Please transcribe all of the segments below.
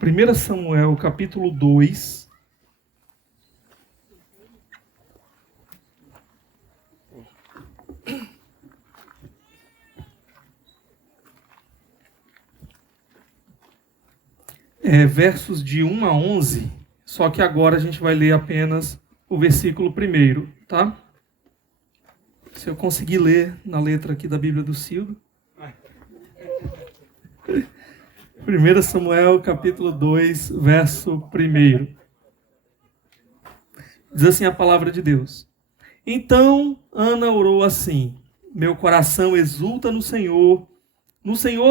1 Samuel, capítulo 2. Versos de 1 a 11, só que agora a gente vai ler apenas o versículo 1, tá? Se eu conseguir ler na letra aqui da Bíblia do Cildo. 1 Samuel, capítulo 2, verso 1. Diz assim a palavra de Deus. Então Ana orou assim: meu coração exulta no Senhor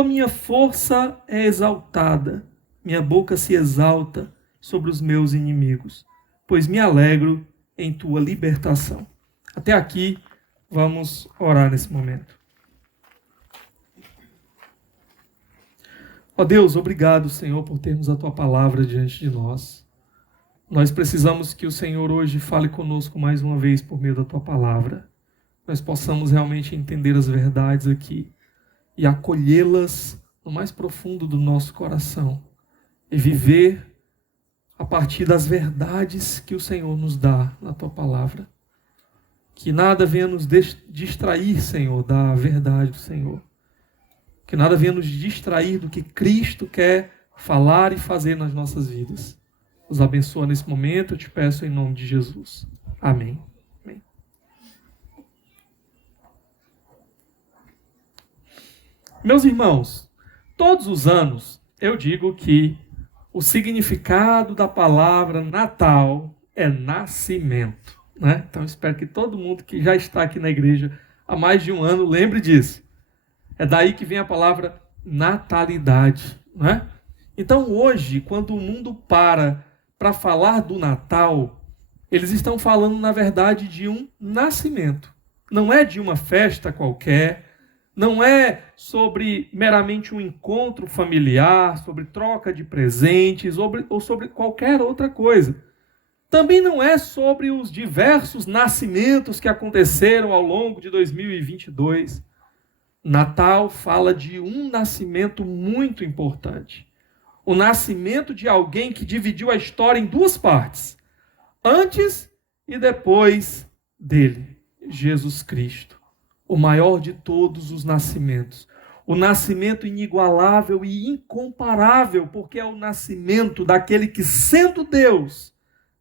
minha força é exaltada, minha boca se exalta sobre os meus inimigos, pois me alegro em tua libertação. Até aqui, vamos orar nesse momento. Ó Deus, obrigado, Senhor, por termos a tua palavra diante de nós. Nós precisamos que o Senhor hoje fale conosco mais uma vez por meio da tua palavra. Nós possamos realmente entender as verdades aqui e acolhê-las no mais profundo do nosso coração e viver a partir das verdades que o Senhor nos dá na tua palavra. Que nada venha nos distrair, Senhor, da verdade do Senhor. Que nada venha nos distrair do que Cristo quer falar e fazer nas nossas vidas. Nos abençoa nesse momento, eu te peço em nome de Jesus. Amém. Amém. Meus irmãos, todos os anos eu digo que o significado da palavra Natal é nascimento, né? Então espero que todo mundo que já está aqui na igreja há mais de um ano lembre disso. É daí que vem a palavra natalidade, né? Então hoje, quando o mundo para falar do Natal, eles estão falando, na verdade, de um nascimento. Não é de uma festa qualquer, não é sobre meramente um encontro familiar, sobre troca de presentes ou sobre qualquer outra coisa. Também não é sobre os diversos nascimentos que aconteceram ao longo de 2022. Natal fala de um nascimento muito importante. O nascimento de alguém que dividiu a história em duas partes. Antes e depois dele, Jesus Cristo. O maior de todos os nascimentos. O nascimento inigualável e incomparável, porque é o nascimento daquele que, sendo Deus,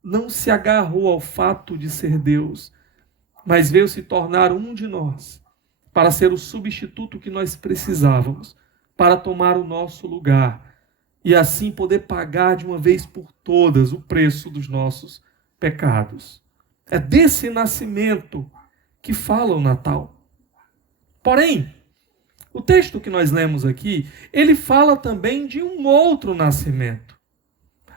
não se agarrou ao fato de ser Deus, mas veio se tornar um de nós, para ser o substituto que nós precisávamos, para tomar o nosso lugar e assim poder pagar de uma vez por todas o preço dos nossos pecados. É desse nascimento que fala o Natal. Porém, o texto que nós lemos aqui, ele fala também de um outro nascimento.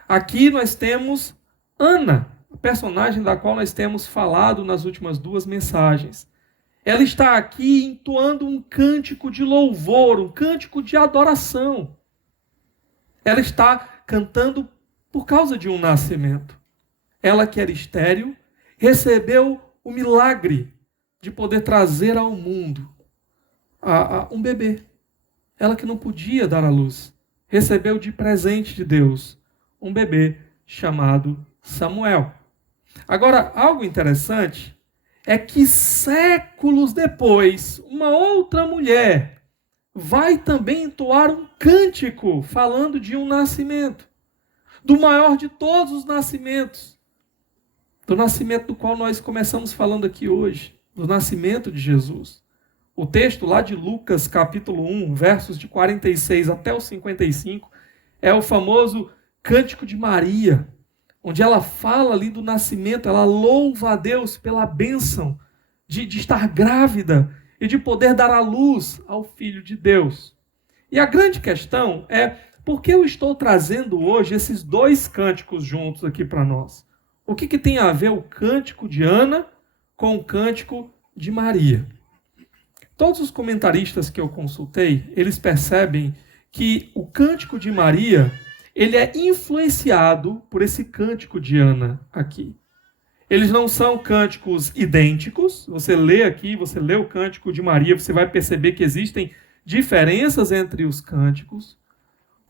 Aqui nós temos Ana, a personagem da qual nós temos falado nas últimas duas mensagens. Ela está aqui entoando um cântico de louvor, um cântico de adoração. Ela está cantando por causa de um nascimento. Ela que era estéril, recebeu o milagre de poder trazer ao mundo um bebê. Ela que não podia dar à luz, recebeu de presente de Deus um bebê chamado Samuel. Agora, algo interessante é que séculos depois, uma outra mulher vai também entoar um cântico falando de um nascimento, do maior de todos os nascimentos, do nascimento do qual nós começamos falando aqui hoje, do nascimento de Jesus. O texto lá de Lucas, capítulo 1, versos de 46 até os 55, é o famoso Cântico de Maria, onde ela fala ali do nascimento, ela louva a Deus pela bênção de estar grávida e de poder dar à luz ao Filho de Deus. E a grande questão é, por que eu estou trazendo hoje esses dois cânticos juntos aqui para nós? O que tem a ver o cântico de Ana com o cântico de Maria? Todos os comentaristas que eu consultei, eles percebem que o cântico de Maria, ele é influenciado por esse cântico de Ana aqui. Eles não são cânticos idênticos. Você lê aqui, você lê o cântico de Maria, você vai perceber que existem diferenças entre os cânticos.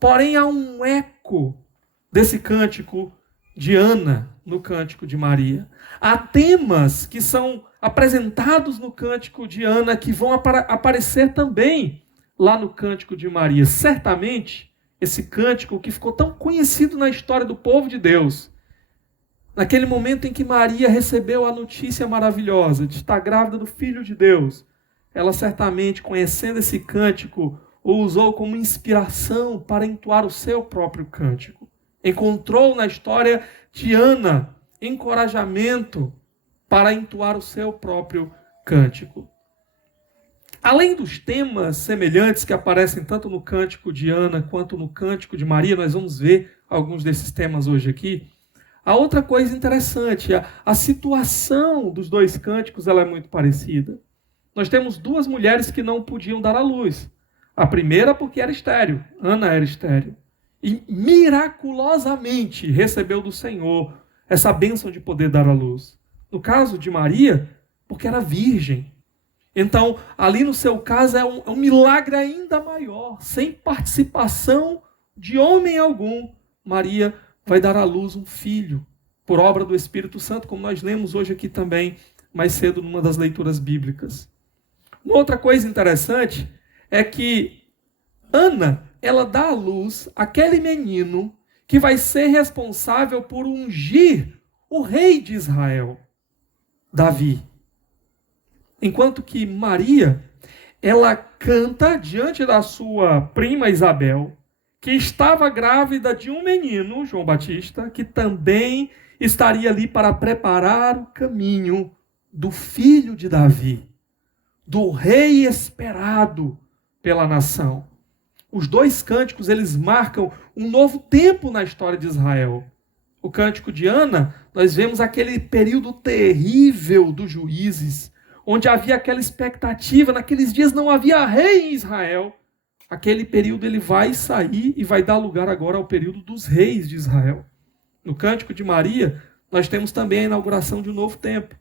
Porém, há um eco desse cântico de Ana no cântico de Maria. Há temas que são apresentados no cântico de Ana que vão aparecer também lá no cântico de Maria. Certamente, esse cântico que ficou tão conhecido na história do povo de Deus, naquele momento em que Maria recebeu a notícia maravilhosa de estar grávida do Filho de Deus, ela certamente, conhecendo esse cântico, o usou como inspiração para entoar o seu próprio cântico. Encontrou na história de Ana encorajamento para entoar o seu próprio cântico. Além dos temas semelhantes que aparecem tanto no cântico de Ana quanto no cântico de Maria, nós vamos ver alguns desses temas hoje aqui. A outra coisa interessante, a situação dos dois cânticos ela é muito parecida. Nós temos duas mulheres que não podiam dar à luz. A primeira porque era estéril, Ana era estéril. E miraculosamente recebeu do Senhor essa bênção de poder dar à luz. No caso de Maria, porque era virgem. Então, ali no seu caso é um milagre ainda maior, sem participação de homem algum. Maria vai dar à luz um filho, por obra do Espírito Santo, como nós lemos hoje aqui também, mais cedo numa das leituras bíblicas. Uma outra coisa interessante é que Ana, ela dá à luz aquele menino que vai ser responsável por ungir o rei de Israel, Davi. Enquanto que Maria, ela canta diante da sua prima Isabel, que estava grávida de um menino, João Batista, que também estaria ali para preparar o caminho do filho de Davi, do rei esperado pela nação. Os dois cânticos, eles marcam um novo tempo na história de Israel. O cântico de Ana, nós vemos aquele período terrível dos juízes, onde havia aquela expectativa, naqueles dias não havia rei em Israel. Aquele período ele vai sair e vai dar lugar agora ao período dos reis de Israel. No cântico de Maria, nós temos também a inauguração de um novo tempo.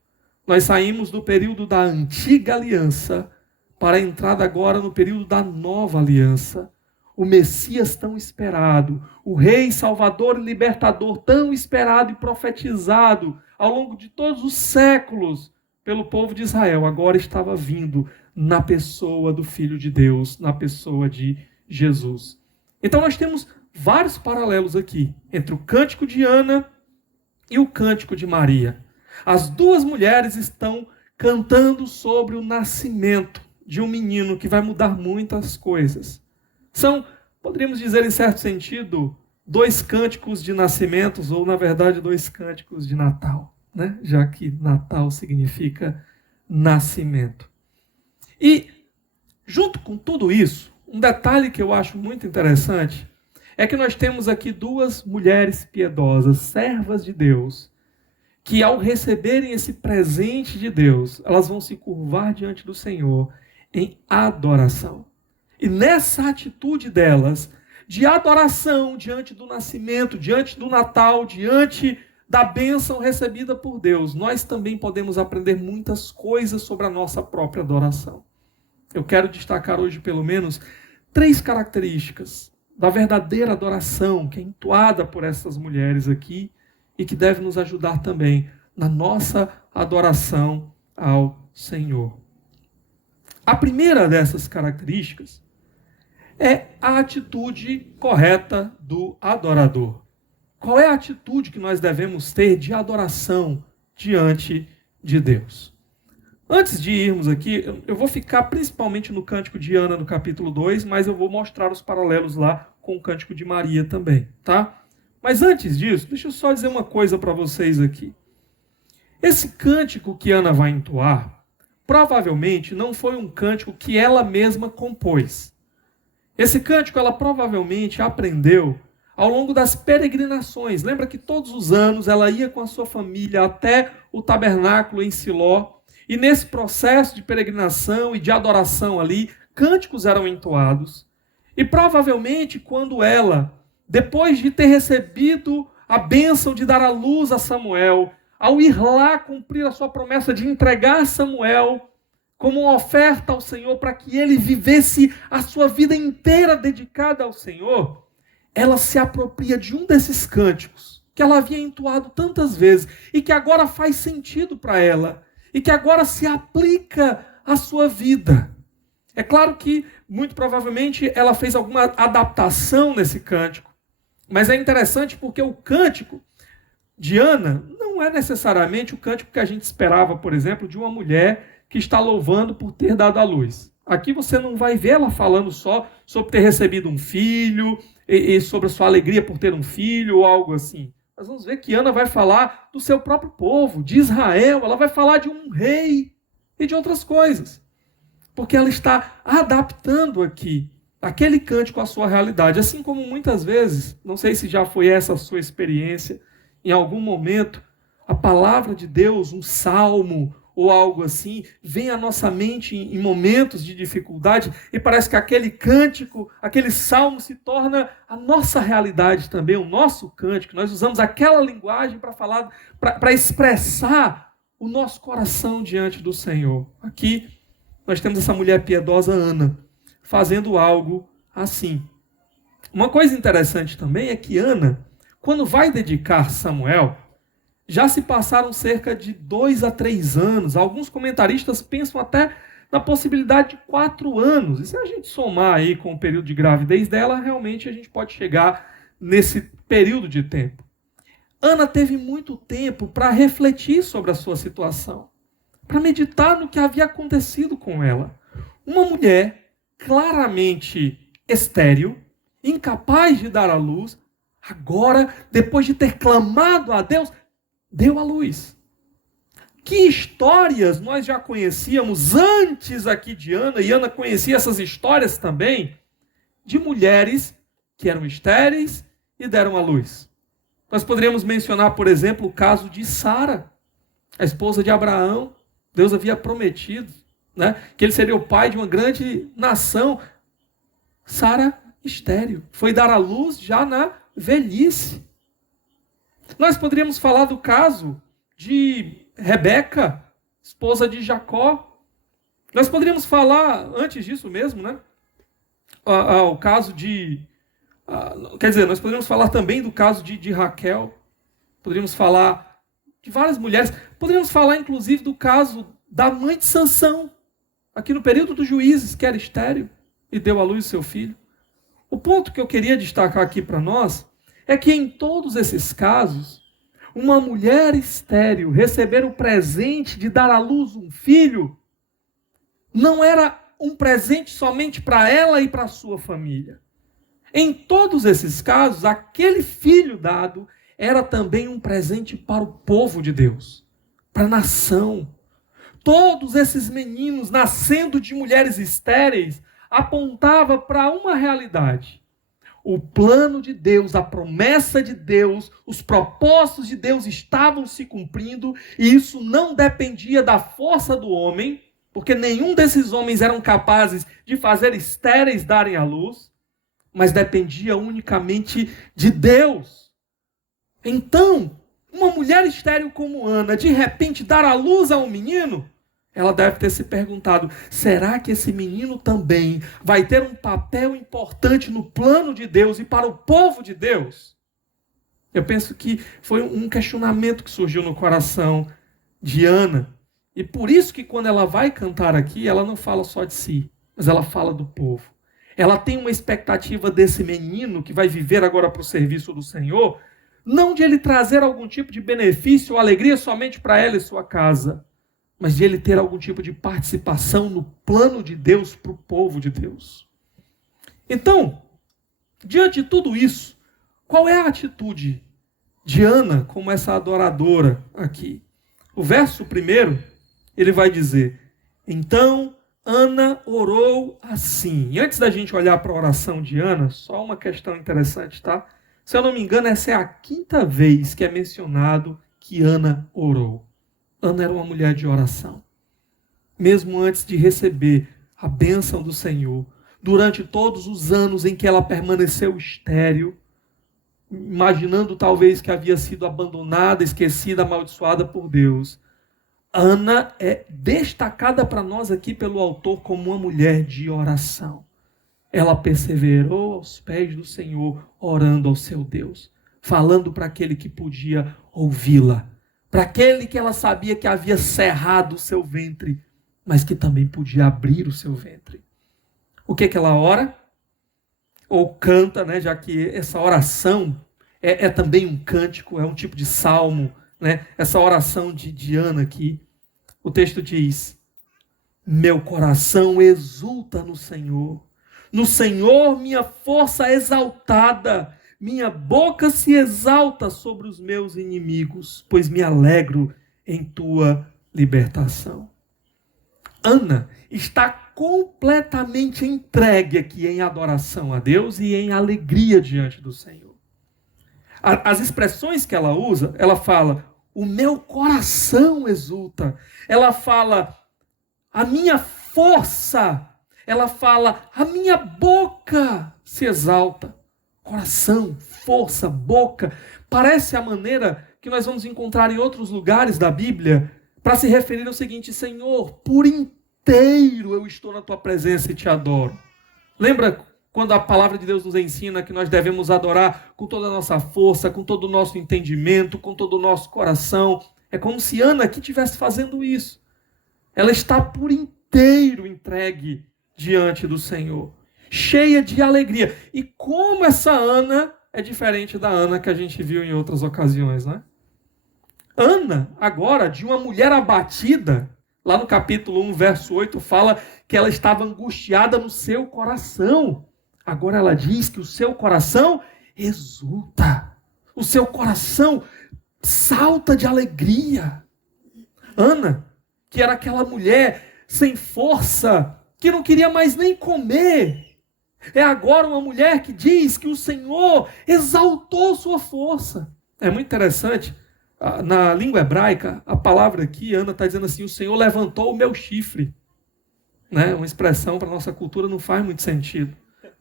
Nós saímos do período da antiga aliança para a entrada agora no período da nova aliança. O Messias tão esperado, o Rei Salvador e Libertador tão esperado e profetizado ao longo de todos os séculos pelo povo de Israel, agora estava vindo na pessoa do Filho de Deus, na pessoa de Jesus. Então nós temos vários paralelos aqui entre o cântico de Ana e o cântico de Maria. As duas mulheres estão cantando sobre o nascimento de um menino que vai mudar muitas coisas. São, poderíamos dizer em certo sentido, dois cânticos de nascimentos, ou na verdade dois cânticos de Natal, né? Já que Natal significa nascimento. E, junto com tudo isso, um detalhe que eu acho muito interessante é que nós temos aqui duas mulheres piedosas, servas de Deus, que ao receberem esse presente de Deus, elas vão se curvar diante do Senhor em adoração. E nessa atitude delas, de adoração diante do nascimento, diante do Natal, diante da bênção recebida por Deus, nós também podemos aprender muitas coisas sobre a nossa própria adoração. Eu quero destacar hoje pelo menos 3 características da verdadeira adoração que é entoada por essas mulheres aqui e que deve nos ajudar também na nossa adoração ao Senhor. A primeira dessas características é a atitude correta do adorador. Qual é a atitude que nós devemos ter de adoração diante de Deus? Antes de irmos aqui, eu vou ficar principalmente no cântico de Ana, no capítulo 2, mas eu vou mostrar os paralelos lá com o cântico de Maria também, tá? Mas antes disso, deixa eu só dizer uma coisa para vocês aqui. Esse cântico que Ana vai entoar, provavelmente não foi um cântico que ela mesma compôs. Esse cântico ela provavelmente aprendeu ao longo das peregrinações. Lembra que todos os anos ela ia com a sua família até o tabernáculo em Siló. E nesse processo de peregrinação e de adoração ali, cânticos eram entoados. E provavelmente quando ela, depois de ter recebido a bênção de dar à luz a Samuel, ao ir lá cumprir a sua promessa de entregar Samuel como uma oferta ao Senhor para que ele vivesse a sua vida inteira dedicada ao Senhor, ela se apropria de um desses cânticos que ela havia entoado tantas vezes e que agora faz sentido para ela e que agora se aplica à sua vida. É claro que, muito provavelmente, ela fez alguma adaptação nesse cântico, mas é interessante porque o cântico de Ana não é necessariamente o cântico que a gente esperava, por exemplo, de uma mulher que está louvando por ter dado à luz. Aqui você não vai ver ela falando só sobre ter recebido um filho e sobre a sua alegria por ter um filho ou algo assim. Nós vamos ver que Ana vai falar do seu próprio povo, de Israel, ela vai falar de um rei e de outras coisas. Porque ela está adaptando aqui aquele cântico à sua realidade. Assim como muitas vezes, não sei se já foi essa a sua experiência, em algum momento, a palavra de Deus, um salmo ou algo assim, vem à nossa mente em momentos de dificuldade e parece que aquele cântico, aquele salmo se torna a nossa realidade também, o nosso cântico. Nós usamos aquela linguagem para falar, para expressar o nosso coração diante do Senhor. Aqui nós temos essa mulher piedosa, Ana, fazendo algo assim. Uma coisa interessante também é que Ana, quando vai dedicar Samuel, já se passaram cerca de 2 a 3 anos. Alguns comentaristas pensam até na possibilidade de 4 anos. E se a gente somar aí com o período de gravidez dela, realmente a gente pode chegar nesse período de tempo. Ana teve muito tempo para refletir sobre a sua situação, para meditar no que havia acontecido com ela. Uma mulher claramente estéril, incapaz de dar à luz, agora, depois de ter clamado a Deus, deu à luz. Que histórias nós já conhecíamos antes aqui de Ana, e Ana conhecia essas histórias também, de mulheres que eram estéreis e deram à luz. Nós poderíamos mencionar, por exemplo, o caso de Sara, a esposa de Abraão. Deus havia prometido, né, que ele seria o pai de uma grande nação. Sara, estéril, foi dar à luz já na velhice. Nós poderíamos falar do caso de Rebeca, esposa de Jacó. Nós poderíamos falar, antes disso mesmo, né? O caso de... Quer dizer, nós poderíamos falar também do caso de Raquel. Poderíamos falar de várias mulheres. Poderíamos falar, inclusive, do caso da mãe de Sansão, aqui no período dos Juízes, que era estéril e deu à luz seu filho. O ponto que eu queria destacar aqui para nós é que em todos esses casos, uma mulher estéril receber o presente de dar à luz um filho não era um presente somente para ela e para a sua família. Em todos esses casos, aquele filho dado era também um presente para o povo de Deus, para a nação. Todos esses meninos nascendo de mulheres estéreis apontava para uma realidade. O plano de Deus, a promessa de Deus, os propósitos de Deus estavam se cumprindo e isso não dependia da força do homem, porque nenhum desses homens eram capazes de fazer estéreis darem à luz, mas dependia unicamente de Deus. Então, uma mulher estéril como Ana, de repente dar à luz a um menino, ela deve ter se perguntado, será que esse menino também vai ter um papel importante no plano de Deus e para o povo de Deus? Eu penso que foi um questionamento que surgiu no coração de Ana. E por isso que quando ela vai cantar aqui, ela não fala só de si, mas ela fala do povo. Ela tem uma expectativa desse menino que vai viver agora para o serviço do Senhor, não de ele trazer algum tipo de benefício ou alegria somente para ela e sua casa, mas de ele ter algum tipo de participação no plano de Deus para o povo de Deus. Então, diante de tudo isso, qual é a atitude de Ana como essa adoradora aqui? O verso 1, ele vai dizer, então Ana orou assim. E antes da gente olhar para a oração de Ana, só uma questão interessante, tá? Se eu não me engano, essa é a 5ª vez que é mencionado que Ana orou. Ana era uma mulher de oração. Mesmo antes de receber a bênção do Senhor, durante todos os anos em que ela permaneceu estéril, imaginando talvez que havia sido abandonada, esquecida, amaldiçoada por Deus, Ana é destacada para nós aqui pelo autor como uma mulher de oração. ela perseverou aos pés do Senhor, orando ao seu Deus, falando para aquele que podia ouvi-la, para aquele que ela sabia que havia cerrado o seu ventre, mas que também podia abrir o seu ventre. O que ela ora? Ou canta, né? Já que essa oração é também um cântico, é um tipo de salmo, né? Essa oração de Ana aqui. O texto diz: meu coração exulta no Senhor minha força é exaltada, minha boca se exalta sobre os meus inimigos, pois me alegro em tua libertação. Ana está completamente entregue aqui em adoração a Deus e em alegria diante do Senhor. As expressões que ela usa, ela fala, o meu coração exulta. Ela fala, a minha força. Ela fala, a minha boca se exalta. Coração, força, boca. Parece a maneira que nós vamos encontrar em outros lugares da Bíblia para se referir ao seguinte: Senhor, por inteiro eu estou na tua presença e te adoro. Lembra quando a palavra de Deus nos ensina que nós devemos adorar com toda a nossa força, com todo o nosso entendimento, com todo o nosso coração? É como se Ana aqui estivesse fazendo isso. Ela está por inteiro entregue diante do Senhor, cheia de alegria. E como essa Ana é diferente da Ana que a gente viu em outras ocasiões, né? Ana, agora, de uma mulher abatida, lá no capítulo 1, verso 8, fala que ela estava angustiada no seu coração. Agora ela diz que o seu coração exulta. O seu coração salta de alegria. Ana, que era aquela mulher sem força, que não queria mais nem comer, é agora uma mulher que diz que o Senhor exaltou sua força. É muito interessante. Na língua hebraica, a palavra aqui, Ana está dizendo assim, o Senhor levantou o meu chifre. Né? Uma expressão para a nossa cultura não faz muito sentido.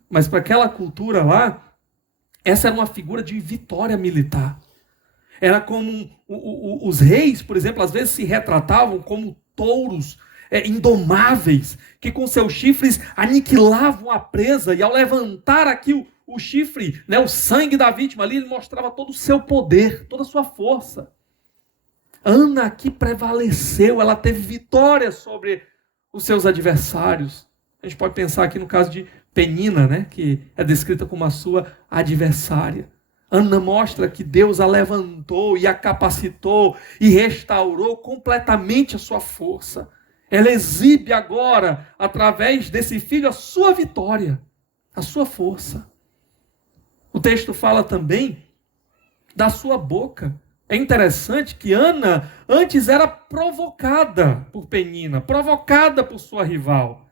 Mas para aquela cultura lá, essa era uma figura de vitória militar. Era como os reis, por exemplo, às vezes se retratavam como touros indomáveis, que com seus chifres aniquilavam a presa, e ao levantar aqui o chifre, né, o sangue da vítima ali, ele mostrava todo o seu poder, toda a sua força. Ana aqui prevaleceu, ela teve vitória sobre os seus adversários. A gente pode pensar aqui no caso de Penina, né, que é descrita como a sua adversária. Ana mostra que Deus a levantou e a capacitou e restaurou completamente a sua força. Ela exibe agora, através desse filho, a sua vitória, a sua força. O texto fala também da sua boca. É interessante que Ana antes era provocada por Penina, provocada por sua rival.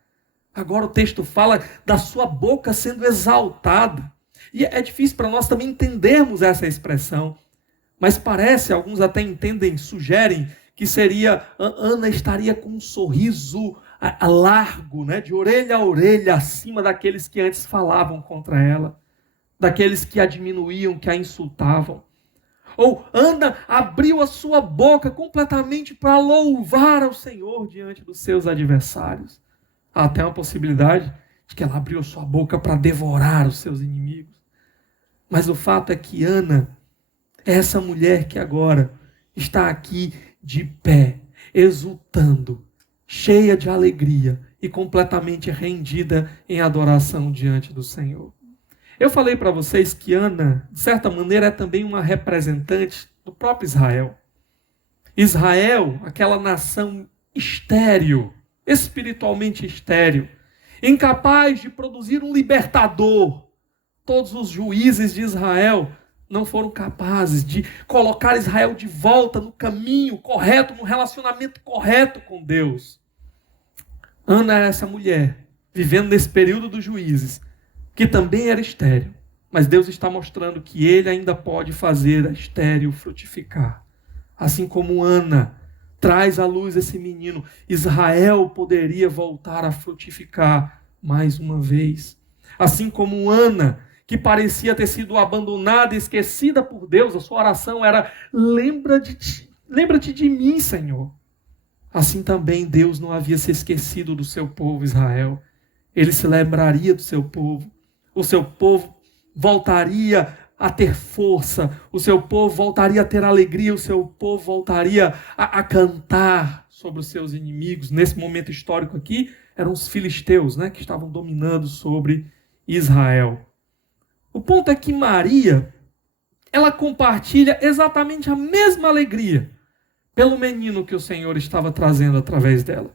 Agora o texto fala da sua boca sendo exaltada. E é difícil para nós também entendermos essa expressão. Mas parece, alguns até entendem, sugerem, que seria, Ana estaria com um sorriso largo, né, de orelha a orelha, acima daqueles que antes falavam contra ela, daqueles que a diminuíam, que a insultavam. Ou Ana abriu a sua boca completamente para louvar ao Senhor diante dos seus adversários. Há até uma possibilidade de que ela abriu a sua boca para devorar os seus inimigos. Mas o fato é que Ana é essa mulher que agora está aqui de pé, exultando, cheia de alegria e completamente rendida em adoração diante do Senhor. Eu falei para vocês que Ana, de certa maneira, é também uma representante do próprio Israel. Israel, aquela nação estéril, espiritualmente estéril, incapaz de produzir um libertador. Todos os juízes de Israel não foram capazes de colocar Israel de volta no caminho correto, no relacionamento correto com Deus. Ana era essa mulher, vivendo nesse período dos juízes, que também era estéril. Mas Deus está mostrando que Ele ainda pode fazer a estéril frutificar. Assim como Ana traz à luz esse menino, Israel poderia voltar a frutificar mais uma vez. Assim como Ana, que parecia ter sido abandonada e esquecida por Deus, a sua oração era: lembra-te de mim, Senhor. Assim também Deus não havia se esquecido do seu povo Israel. Ele se lembraria do seu povo. O seu povo voltaria a ter força. O seu povo voltaria a ter alegria. O seu povo voltaria a cantar sobre os seus inimigos. Nesse momento histórico aqui, eram os filisteus, né, que estavam dominando sobre Israel. O ponto é que Maria, ela compartilha exatamente a mesma alegria pelo menino que o Senhor estava trazendo através dela.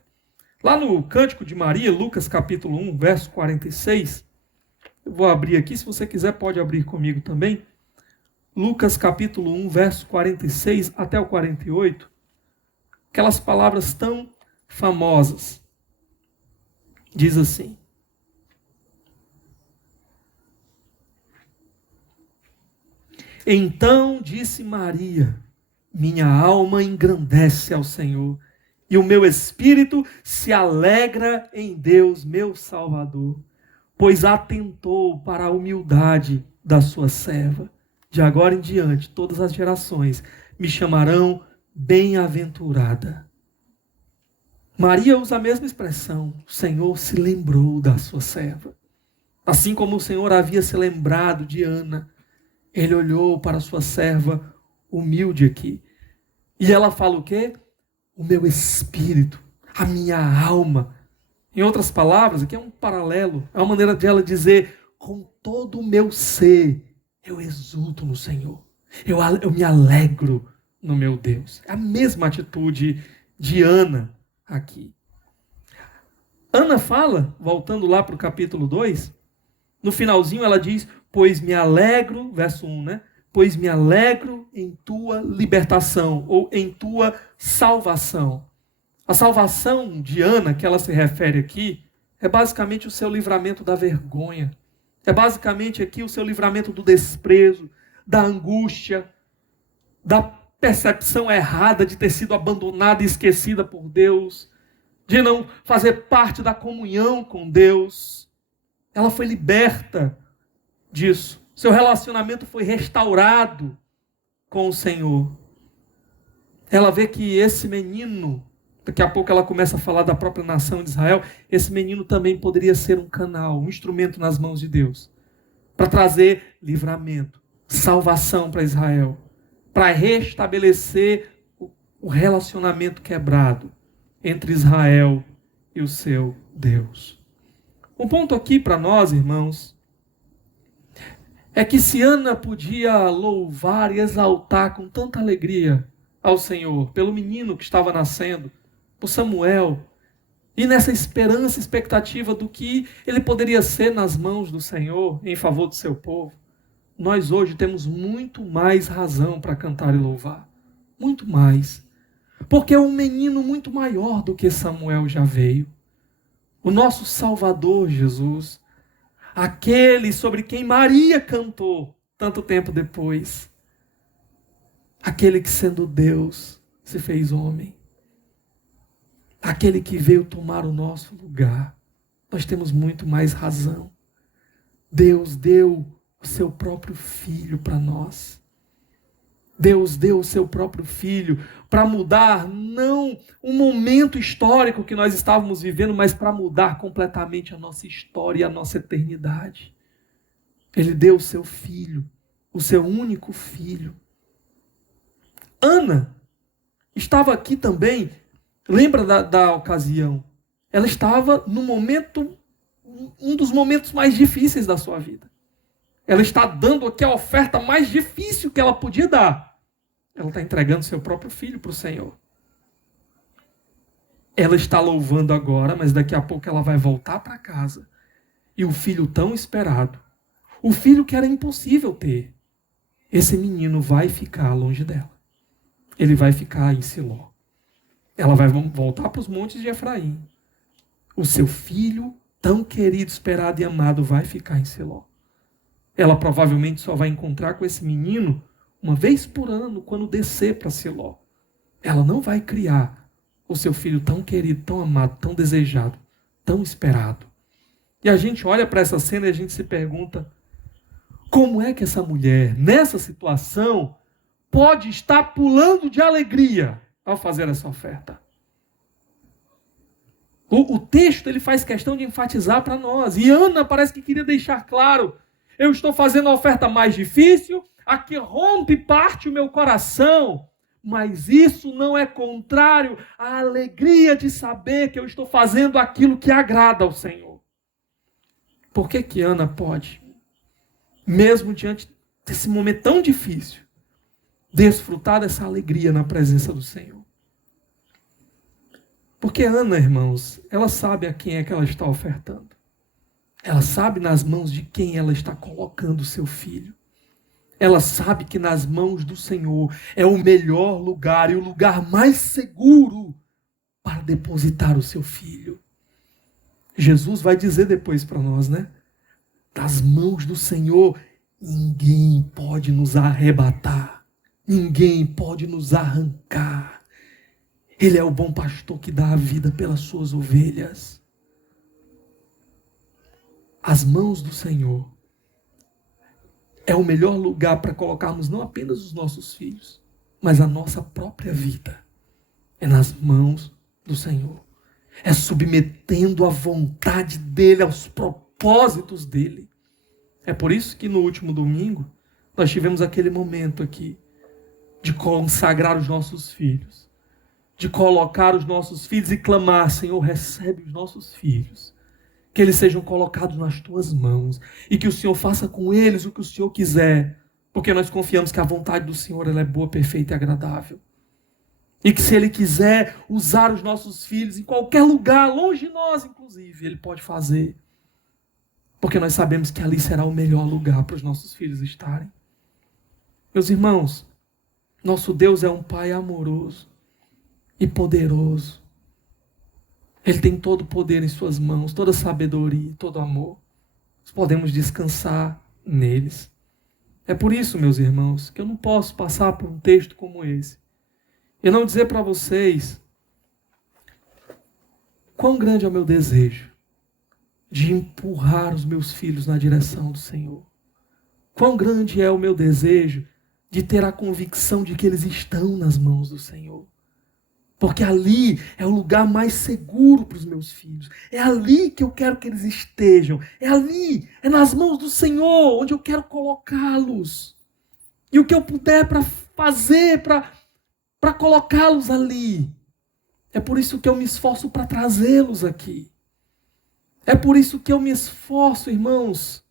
Lá no Cântico de Maria, Lucas capítulo 1, verso 46, eu vou abrir aqui, se você quiser pode abrir comigo também. Lucas capítulo 1, verso 46 até o 48, aquelas palavras tão famosas. Diz assim: Então disse Maria, minha alma engrandece ao Senhor, e o meu espírito se alegra em Deus, meu Salvador, pois atentou para a humildade da sua serva. De agora em diante, todas as gerações me chamarão bem-aventurada. Maria usa a mesma expressão. O Senhor se lembrou da sua serva. Assim como o Senhor havia se lembrado de Ana, Ele olhou para a sua serva humilde aqui. E ela fala o quê? O meu espírito, a minha alma. Em outras palavras, aqui é um paralelo, é uma maneira de ela dizer, com todo o meu ser, eu exulto no Senhor. Eu me alegro no meu Deus. É a mesma atitude de Ana aqui. Ana fala, voltando lá para o capítulo 2, no finalzinho ela diz, pois me alegro, verso 1, né? Pois me alegro em tua libertação, ou em tua salvação. A salvação de Ana, que ela se refere aqui, é basicamente o seu livramento da vergonha. É basicamente aqui o seu livramento do desprezo, da angústia, da percepção errada de ter sido abandonada e esquecida por Deus, de não fazer parte da comunhão com Deus. Ela foi liberta disso. Seu relacionamento foi restaurado com o Senhor. Ela vê que esse menino, daqui a pouco ela começa a falar da própria nação de Israel, esse menino também poderia ser um canal, um instrumento nas mãos de Deus, para trazer livramento, salvação para Israel, para restabelecer o relacionamento quebrado entre Israel e o seu Deus. Um ponto aqui para nós, irmãos, é que se Ana podia louvar e exaltar com tanta alegria ao Senhor, pelo menino que estava nascendo, por Samuel, e nessa esperança, expectativa do que ele poderia ser nas mãos do Senhor, em favor do seu povo, nós hoje temos muito mais razão para cantar e louvar. Muito mais. Porque é um menino muito maior do que Samuel já veio. O nosso Salvador Jesus, aquele sobre quem Maria cantou tanto tempo depois. Aquele que, sendo Deus, se fez homem. Aquele que veio tomar o nosso lugar. Nós temos muito mais razão. Deus deu o seu próprio Filho para nós. Deus deu o seu próprio Filho para mudar não um momento histórico que nós estávamos vivendo, mas para mudar completamente a nossa história e a nossa eternidade. Ele deu o seu Filho, o seu único Filho. Ana estava aqui também, lembra da ocasião? Ela estava no momento, um dos momentos mais difíceis da sua vida. Ela está dando aqui a oferta mais difícil que ela podia dar. Ela está entregando seu próprio filho para o Senhor. Ela está louvando agora, mas daqui a pouco ela vai voltar para casa. E o filho tão esperado, o filho que era impossível ter, esse menino vai ficar longe dela. Ele vai ficar em Siló. Ela vai voltar para os montes de Efraim. O seu filho, tão querido, esperado e amado, vai ficar em Siló. Ela provavelmente só vai encontrar com esse menino uma vez por ano, quando descer para Siló. Ela não vai criar o seu filho tão querido, tão amado, tão desejado, tão esperado. E a gente olha para essa cena e a gente se pergunta, como é que essa mulher, nessa situação, pode estar pulando de alegria ao fazer essa oferta? O texto ele faz questão de enfatizar para nós. E Ana parece que queria deixar claro: eu estou fazendo a oferta mais difícil, a que rompe parte o meu coração, mas isso não é contrário à alegria de saber que eu estou fazendo aquilo que agrada ao Senhor. Por que que Ana pode, mesmo diante desse momento tão difícil, desfrutar dessa alegria na presença do Senhor? Porque Ana, irmãos, ela sabe a quem é que ela está ofertando. Ela sabe nas mãos de quem ela está colocando o seu filho. Ela sabe que nas mãos do Senhor é o melhor lugar e o lugar mais seguro para depositar o seu filho. Jesus vai dizer depois para nós, né? Das mãos do Senhor, ninguém pode nos arrebatar. Ninguém pode nos arrancar. Ele é o bom pastor que dá a vida pelas suas ovelhas. As mãos do Senhor é o melhor lugar para colocarmos não apenas os nossos filhos, mas a nossa própria vida. É nas mãos do Senhor. É submetendo a vontade dele aos propósitos dele. É por isso que no último domingo nós tivemos aquele momento aqui de consagrar os nossos filhos, de colocar os nossos filhos e clamar: Senhor, recebe os nossos filhos, que eles sejam colocados nas tuas mãos e que o Senhor faça com eles o que o Senhor quiser, porque nós confiamos que a vontade do Senhor ela é boa, perfeita e agradável. E que se Ele quiser usar os nossos filhos em qualquer lugar, longe de nós inclusive, Ele pode fazer, porque nós sabemos que ali será o melhor lugar para os nossos filhos estarem. Meus irmãos, nosso Deus é um Pai amoroso e poderoso. Ele tem todo o poder em suas mãos, toda a sabedoria, todo o amor. Nós podemos descansar neles. É por isso, meus irmãos, que eu não posso passar por um texto como esse e não dizer para vocês quão grande é o meu desejo de empurrar os meus filhos na direção do Senhor. Quão grande é o meu desejo de ter a convicção de que eles estão nas mãos do Senhor. Porque ali é o lugar mais seguro para os meus filhos. É ali que eu quero que eles estejam. É ali, é nas mãos do Senhor, onde eu quero colocá-los. E o que eu puder para fazer, para colocá-los ali. É por isso que eu me esforço para trazê-los aqui. É por isso que eu me esforço, irmãos,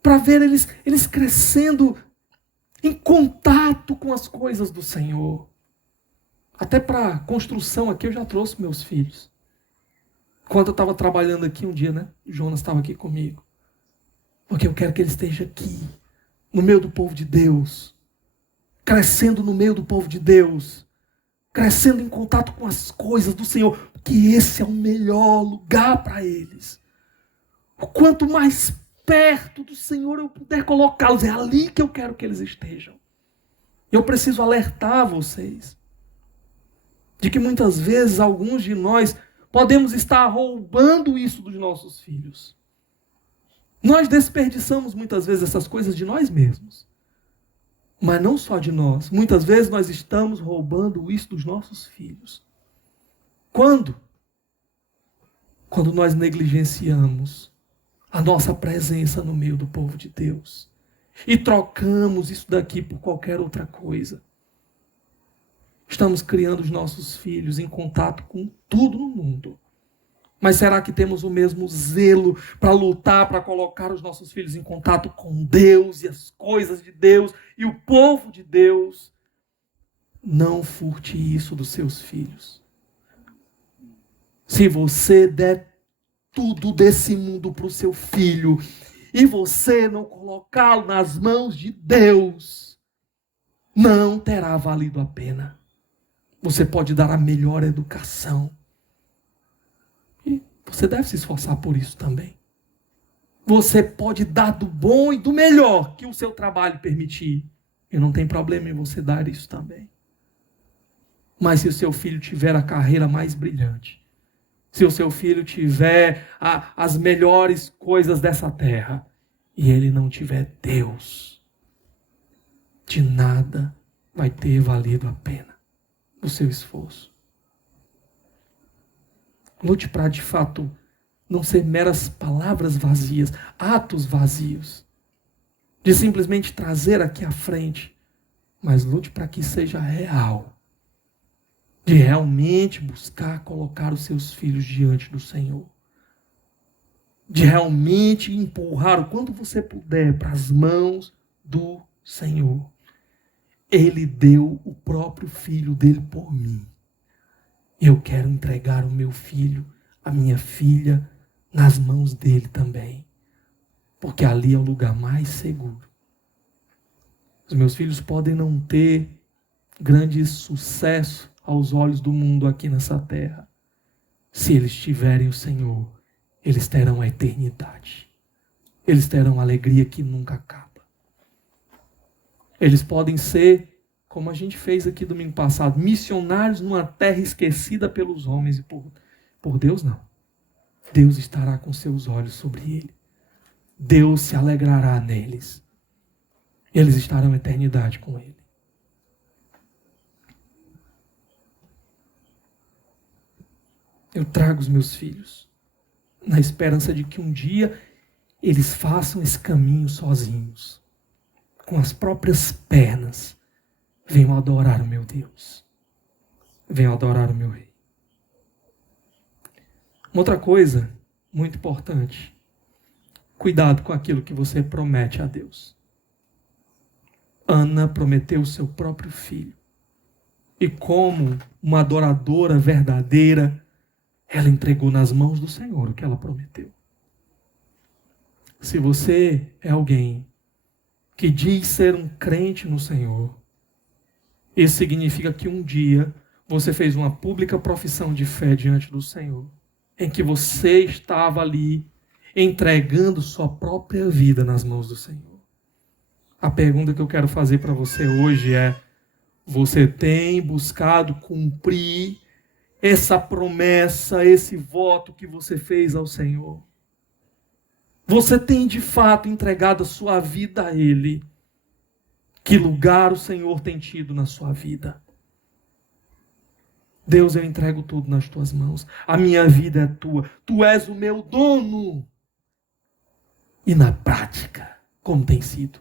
para ver eles crescendo em contato com as coisas do Senhor. Até para a construção aqui eu já trouxe meus filhos. Quando eu estava trabalhando aqui um dia, né? O Jonas estava aqui comigo. Porque eu quero que ele esteja aqui, no meio do povo de Deus. Crescendo no meio do povo de Deus. Crescendo em contato com as coisas do Senhor. Porque esse é o melhor lugar para eles. O quanto mais perto do Senhor eu puder colocá-los, é ali que eu quero que eles estejam. Eu preciso alertar vocês de que muitas vezes alguns de nós podemos estar roubando isso dos nossos filhos. Nós desperdiçamos muitas vezes essas coisas de nós mesmos. Mas não só de nós. Muitas vezes nós estamos roubando isso dos nossos filhos. Quando? Quando nós negligenciamos a nossa presença no meio do povo de Deus. E trocamos isso daqui por qualquer outra coisa. Estamos criando os nossos filhos em contato com tudo no mundo. Mas será que temos o mesmo zelo para lutar, para colocar os nossos filhos em contato com Deus e as coisas de Deus e o povo de Deus? Não furte isso dos seus filhos. Se você der tudo desse mundo para o seu filho e você não colocá-lo nas mãos de Deus, não terá valido a pena. Você pode dar a melhor educação. E você deve se esforçar por isso também. Você pode dar do bom e do melhor que o seu trabalho permitir. E não tem problema em você dar isso também. Mas se o seu filho tiver a carreira mais brilhante, se o seu filho tiver as melhores coisas dessa terra, e ele não tiver Deus, de nada vai ter valido a pena o seu esforço. Lute para, de fato, não ser meras palavras vazias, atos vazios, de simplesmente trazer aqui à frente, mas lute para que seja real, de realmente buscar colocar os seus filhos diante do Senhor, de realmente empurrar o quanto você puder para as mãos do Senhor. Ele deu o próprio filho dele por mim. Eu quero entregar o meu filho, a minha filha, nas mãos dele também. Porque ali é o lugar mais seguro. Os meus filhos podem não ter grande sucesso aos olhos do mundo aqui nessa terra. Se eles tiverem o Senhor, eles terão a eternidade. Eles terão a alegria que nunca acaba. Eles podem ser, como a gente fez aqui domingo passado, missionários numa terra esquecida pelos homens e por Deus não. Deus estará com seus olhos sobre ele. Deus se alegrará neles. Eles estarão em eternidade com ele. Eu trago os meus filhos na esperança de que um dia eles façam esse caminho sozinhos, com as próprias pernas. Venham adorar o meu Deus. Venham adorar o meu Rei. Uma outra coisa muito importante. Cuidado com aquilo que você promete a Deus. Ana prometeu o seu próprio filho. E como uma adoradora verdadeira, ela entregou nas mãos do Senhor o que ela prometeu. Se você é alguém que diz ser um crente no Senhor, isso significa que um dia você fez uma pública profissão de fé diante do Senhor, em que você estava ali entregando sua própria vida nas mãos do Senhor. A pergunta que eu quero fazer para você hoje é: você tem buscado cumprir essa promessa, esse voto que você fez ao Senhor? Você tem de fato entregado a sua vida a Ele? Que lugar o Senhor tem tido na sua vida? Deus, eu entrego tudo nas tuas mãos. A minha vida é tua. Tu és o meu dono. E na prática, como tem sido?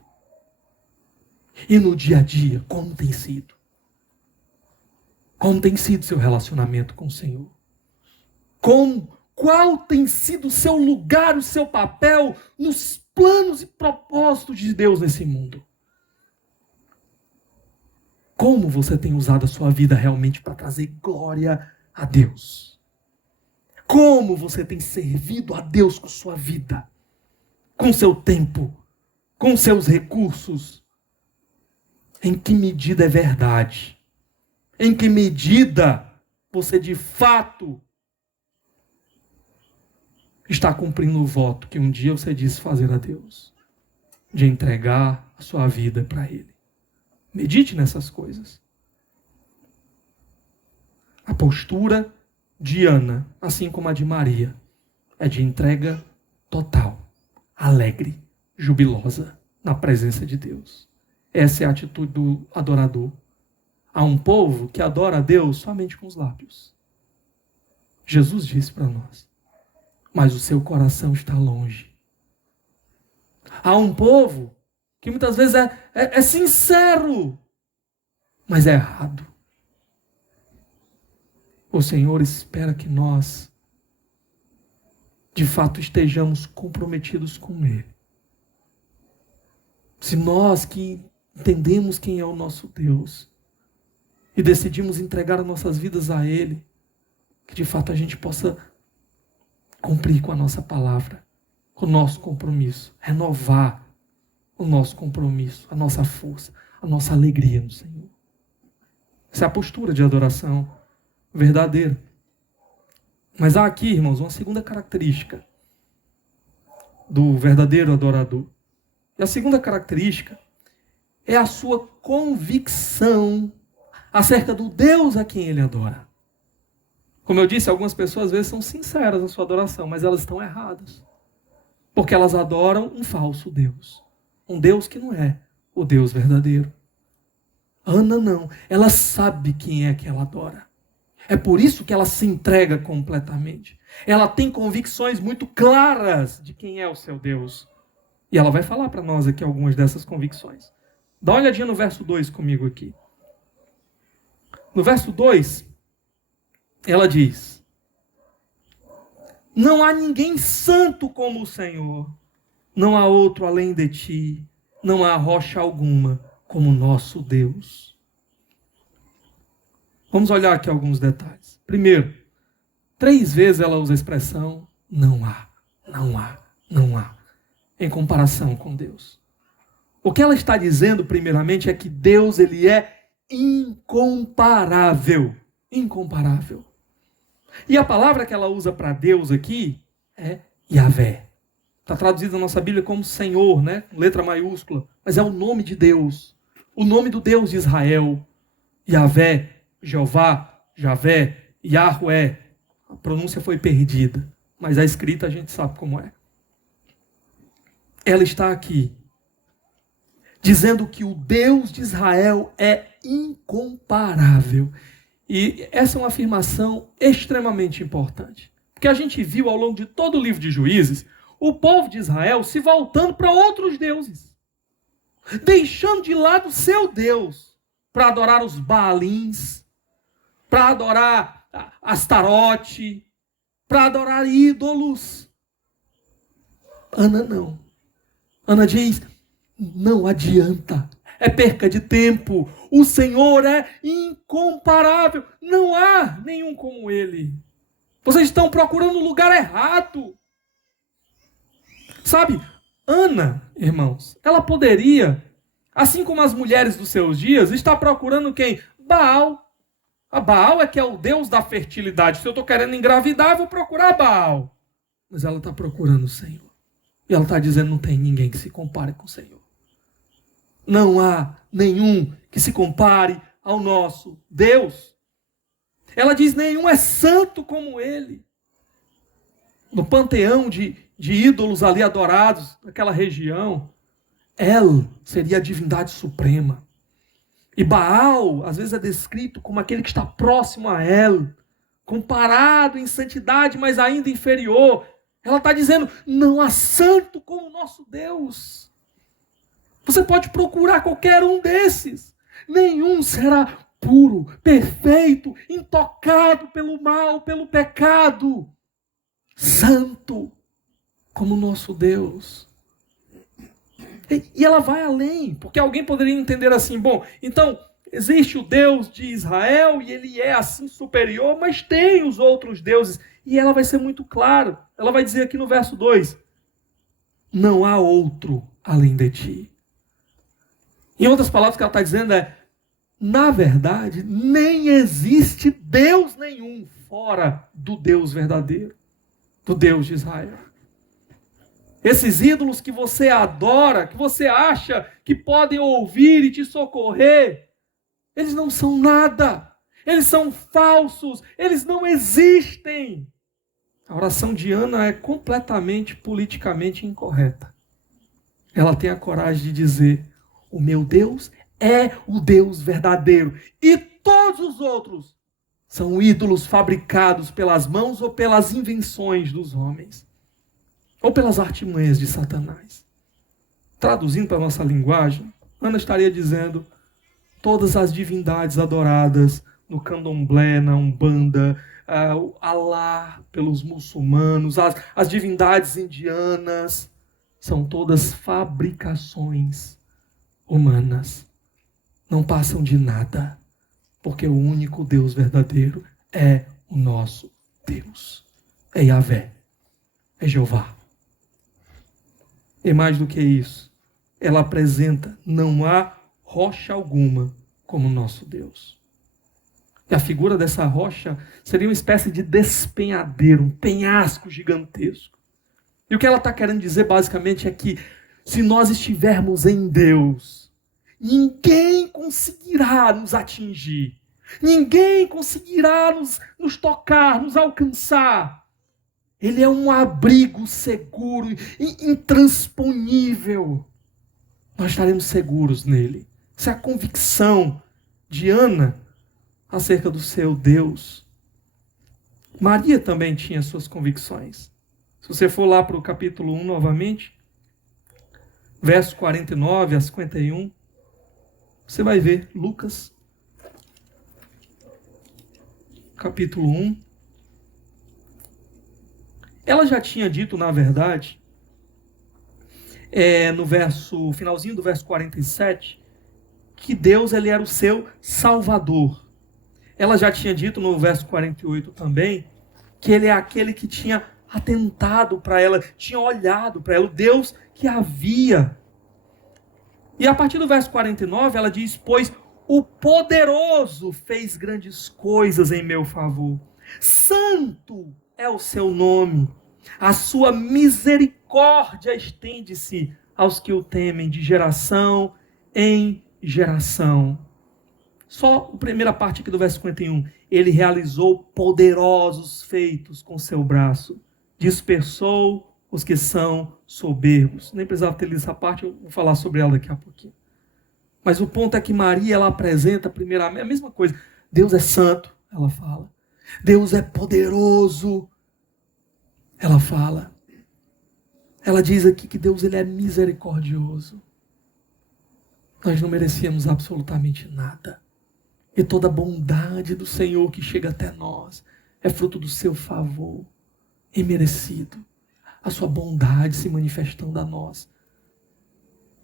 E no dia a dia, como tem sido? Como tem sido seu relacionamento com o Senhor? Qual tem sido o seu lugar, o seu papel nos planos e propósitos de Deus nesse mundo? Como você tem usado a sua vida realmente para trazer glória a Deus? Como você tem servido a Deus com sua vida? Com seu tempo? Com seus recursos? Em que medida é verdade? Em que medida você de fato está cumprindo o voto que um dia você disse fazer a Deus? De entregar a sua vida para Ele. Medite nessas coisas. A postura de Ana, assim como a de Maria, é de entrega total, alegre, jubilosa na presença de Deus. Essa é a atitude do adorador. Há um povo que adora a Deus somente com os lábios. Jesus disse para nós: mas o seu coração está longe. Há um povo que muitas vezes é sincero, mas é errado. O Senhor espera que nós, de fato, estejamos comprometidos com Ele. Se nós que entendemos quem é o nosso Deus e decidimos entregar as nossas vidas a Ele, que de fato a gente possa cumprir com a nossa palavra, com o nosso compromisso, renovar o nosso compromisso, a nossa força, a nossa alegria no Senhor. Essa é a postura de adoração verdadeira. Mas há aqui, irmãos, uma segunda característica do verdadeiro adorador. E a segunda característica é a sua convicção acerca do Deus a quem ele adora. Como eu disse, algumas pessoas às vezes são sinceras na sua adoração, mas elas estão erradas. Porque elas adoram um falso Deus. Um Deus que não é o Deus verdadeiro. Ana não. Ela sabe quem é que ela adora. É por isso que ela se entrega completamente. Ela tem convicções muito claras de quem é o seu Deus. E ela vai falar para nós aqui algumas dessas convicções. Dá uma olhadinha no verso 2 comigo aqui. No verso 2, ela diz: não há ninguém santo como o Senhor. Não há outro além de ti. Não há rocha alguma como nosso Deus. Vamos olhar aqui alguns detalhes. Primeiro, 3 vezes ela usa a expressão não há, não há, não há, em comparação com Deus. O que ela está dizendo, primeiramente, é que Deus, ele é incomparável. Incomparável. E a palavra que ela usa para Deus aqui é Yahvé. Está traduzido na nossa Bíblia como Senhor, né? Letra maiúscula. Mas é o nome de Deus. O nome do Deus de Israel. Yahvé, Jeová, Javé, Yahweh. A pronúncia foi perdida. Mas a escrita a gente sabe como é. Ela está aqui dizendo que o Deus de Israel é incomparável. E essa é uma afirmação extremamente importante. Porque a gente viu ao longo de todo o livro de Juízes o povo de Israel se voltando para outros deuses. Deixando de lado seu Deus para adorar os Baalins, para adorar Astarote, para adorar ídolos. Ana não. Ana diz, não adianta. É perca de tempo. O Senhor é incomparável. Não há nenhum como Ele. Vocês estão procurando o lugar errado. Sabe, Ana, irmãos, ela poderia, assim como as mulheres dos seus dias, estar procurando quem? Baal. A Baal é que é o Deus da fertilidade. Se eu estou querendo engravidar, eu vou procurar Baal. Mas ela está procurando o Senhor. E ela está dizendo, não tem ninguém que se compare com o Senhor. Não há nenhum que se compare ao nosso Deus. Ela diz, nenhum é santo como Ele. No panteão de ídolos ali adorados naquela região, El seria a divindade suprema. E Baal, às vezes é descrito como aquele que está próximo a El, comparado em santidade, mas ainda inferior. Ela está dizendo, não há santo como o nosso Deus. Você pode procurar qualquer um desses. Nenhum será puro, perfeito, intocado pelo mal, pelo pecado. Santo como o nosso Deus. E ela vai além, porque alguém poderia entender assim, bom, então existe o Deus de Israel e ele é assim superior, mas tem os outros deuses. E ela vai ser muito clara. Ela vai dizer aqui no verso 2, não há outro além de ti. Em outras palavras, o que ela está dizendo é, na verdade, nem existe Deus nenhum fora do Deus verdadeiro, do Deus de Israel. Esses ídolos que você adora, que você acha que podem ouvir e te socorrer, eles não são nada. Eles são falsos. Eles não existem. A oração de Ana é completamente politicamente incorreta. Ela tem a coragem de dizer, o meu Deus é o Deus verdadeiro. E todos os outros são ídolos fabricados pelas mãos ou pelas invenções dos homens. Ou pelas artimanhas de Satanás. Traduzindo para a nossa linguagem, Ana estaria dizendo, todas as divindades adoradas no candomblé, na umbanda, Alá pelos muçulmanos, as divindades indianas, são todas fabricações humanas. Não passam de nada, porque o único Deus verdadeiro é o nosso Deus. É Yahvé, é Jeová. E mais do que isso, ela apresenta, não há rocha alguma como nosso Deus. E a figura dessa rocha seria uma espécie de despenhadeiro, um penhasco gigantesco. E o que ela está querendo dizer basicamente é que se nós estivermos em Deus, ninguém conseguirá nos atingir, ninguém conseguirá nos tocar, nos alcançar. Ele é um abrigo seguro, intransponível. Nós estaremos seguros nele. Essa é a convicção de Ana acerca do seu Deus. Maria também tinha suas convicções. Se você for lá para o capítulo 1 novamente, verso 49 a 51, você vai ver Lucas, capítulo 1. Ela já tinha dito, na verdade, no finalzinho do verso 47, que Deus ele era o seu Salvador. Ela já tinha dito no verso 48 também, que ele é aquele que tinha atentado para ela, tinha olhado para ela, o Deus que a via. E a partir do verso 49, ela diz: pois o poderoso fez grandes coisas em meu favor. Santo é o seu nome. A sua misericórdia estende-se aos que o temem de geração em geração. Só a primeira parte aqui do verso 51. Ele realizou poderosos feitos com seu braço. Dispersou os que são soberbos. Nem precisava ter lido essa parte, eu vou falar sobre ela daqui a pouquinho. Mas o ponto é que Maria, ela apresenta primeiramente a mesma coisa. Deus é santo, ela fala. Deus é poderoso, ela fala. Ela diz aqui que Deus ele é misericordioso. Nós não merecíamos absolutamente nada. E toda a bondade do Senhor que chega até nós é fruto do seu favor imerecido. A sua bondade se manifestando a nós.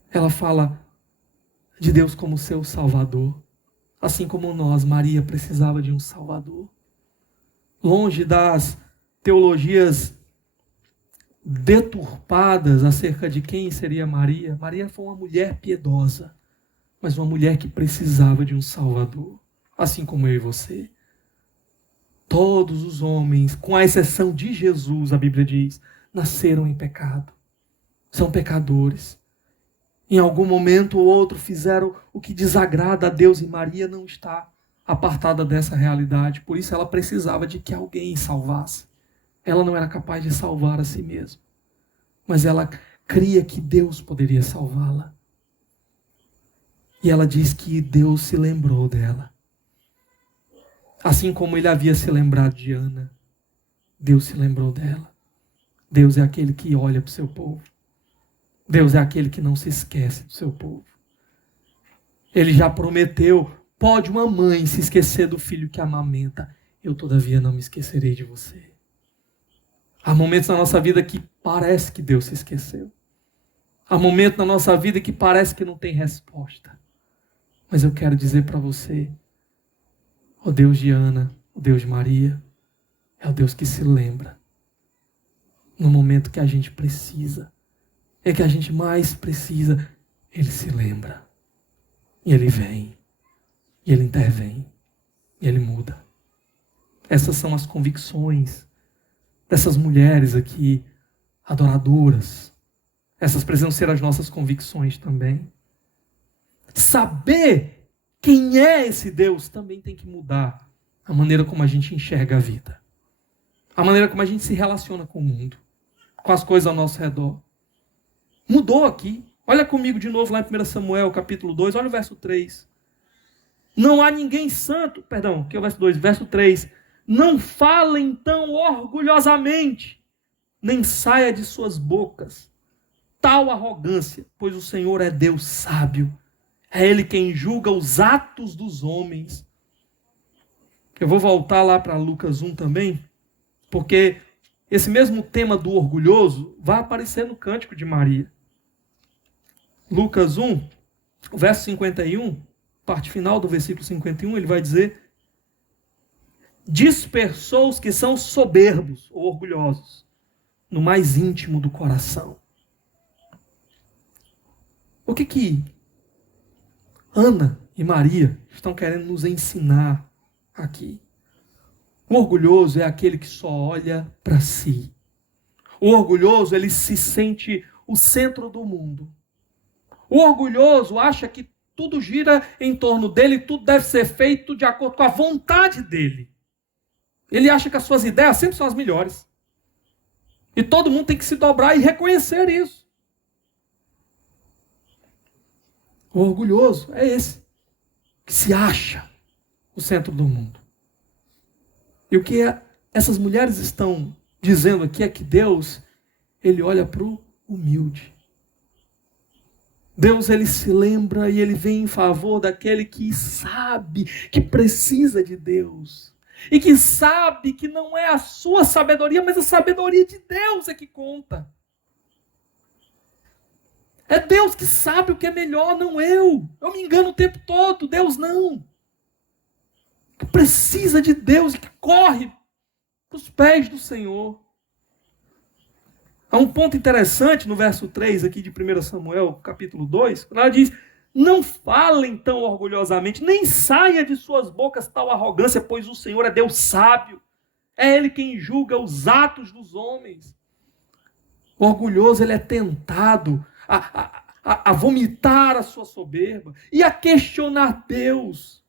Ela fala de Deus como seu Salvador. Assim como nós, Maria precisava de um Salvador. Longe das teologias deturpadas acerca de quem seria Maria. Maria foi uma mulher piedosa, mas uma mulher que precisava de um Salvador. Assim como eu e você. Todos os homens, com a exceção de Jesus, a Bíblia diz, nasceram em pecado. São pecadores. Em algum momento ou outro fizeram o que desagrada a Deus, e Maria não está apartada dessa realidade. Por isso ela precisava de que alguém salvasse. Ela não era capaz de salvar a si mesma. Mas ela cria que Deus poderia salvá-la. E ela diz que Deus se lembrou dela. Assim como ele havia se lembrado de Ana, Deus se lembrou dela. Deus é aquele que olha para o seu povo. Deus é aquele que não se esquece do seu povo. Ele já prometeu, pode uma mãe se esquecer do filho que amamenta, eu todavia não me esquecerei de você. Há momentos na nossa vida que parece que Deus se esqueceu. Há momentos na nossa vida que parece que não tem resposta. Mas eu quero dizer para você, o Deus de Ana, o Deus de Maria, é o Deus que se lembra. No momento que a gente precisa, é que a gente mais precisa, Ele se lembra. E Ele vem. E Ele intervém. E Ele muda. Essas são as convicções dessas mulheres aqui, adoradoras. Essas precisam ser as nossas convicções também. Saber quem é esse Deus também tem que mudar a maneira como a gente enxerga a vida. A maneira como a gente se relaciona com o mundo, com as coisas ao nosso redor. Mudou aqui. Olha comigo de novo lá em 1 Samuel, capítulo 2, olha o verso 3. Não há ninguém santo, perdão, que é o verso 2, verso 3. Não falem tão orgulhosamente, nem saia de suas bocas tal arrogância, pois o Senhor é Deus sábio. É Ele quem julga os atos dos homens. Eu vou voltar lá para Lucas 1 também, porque esse mesmo tema do orgulhoso vai aparecer no Cântico de Maria. Lucas 1, verso 51, parte final do versículo 51, ele vai dizer: dispersou os que são soberbos ou orgulhosos, no mais íntimo do coração. O que Ana e Maria estão querendo nos ensinar aqui? O orgulhoso é aquele que só olha para si. O orgulhoso, ele se sente o centro do mundo. O orgulhoso acha que tudo gira em torno dele, tudo deve ser feito de acordo com a vontade dele. Ele acha que as suas ideias sempre são as melhores. E todo mundo tem que se dobrar e reconhecer isso. O orgulhoso é esse, que se acha o centro do mundo. E o que essas mulheres estão dizendo aqui é que Deus, ele olha para o humilde. Deus, ele se lembra e ele vem em favor daquele que sabe que precisa de Deus. E que sabe que não é a sua sabedoria, mas a sabedoria de Deus é que conta. É Deus que sabe o que é melhor, não eu. Eu me engano o tempo todo, Deus não. Que precisa de Deus e que corre para os pés do Senhor. Há um ponto interessante no verso 3 aqui de 1 Samuel, capítulo 2, quando ela diz: não falem tão orgulhosamente, nem saia de suas bocas tal arrogância, pois o Senhor é Deus sábio. É Ele quem julga os atos dos homens. O orgulhoso, ele é tentado a vomitar a sua soberba e a questionar Deus.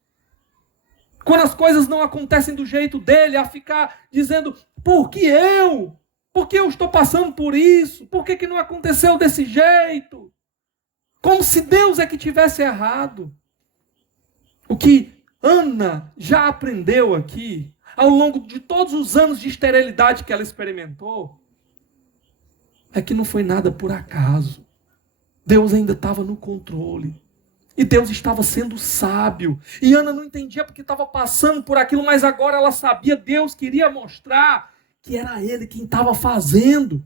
Quando as coisas não acontecem do jeito dele, a ficar dizendo: por que eu? Por que eu estou passando por isso? Por que não aconteceu desse jeito? Como se Deus é que tivesse errado. O que Ana já aprendeu aqui, ao longo de todos os anos de esterilidade que ela experimentou, é que não foi nada por acaso. Deus ainda estava no controle. E Deus estava sendo sábio. E Ana não entendia porque estava passando por aquilo, mas agora ela sabia, Deus queria mostrar que era Ele quem estava fazendo.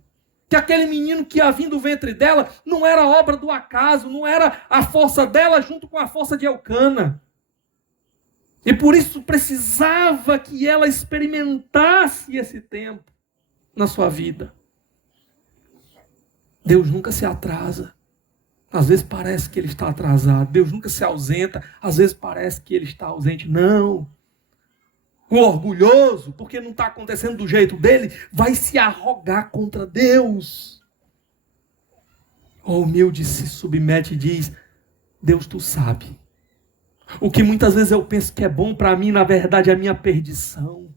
Que aquele menino que ia vir do ventre dela não era obra do acaso, não era a força dela junto com a força de Elcana. E por isso precisava que ela experimentasse esse tempo na sua vida. Deus nunca se atrasa. Às vezes parece que Ele está atrasado. Deus nunca se ausenta. Às vezes parece que Ele está ausente. Não. O orgulhoso, porque não está acontecendo do jeito dele, vai se arrogar contra Deus. O humilde se submete e diz: Deus, tu sabe. O que muitas vezes eu penso que é bom para mim, na verdade é a minha perdição.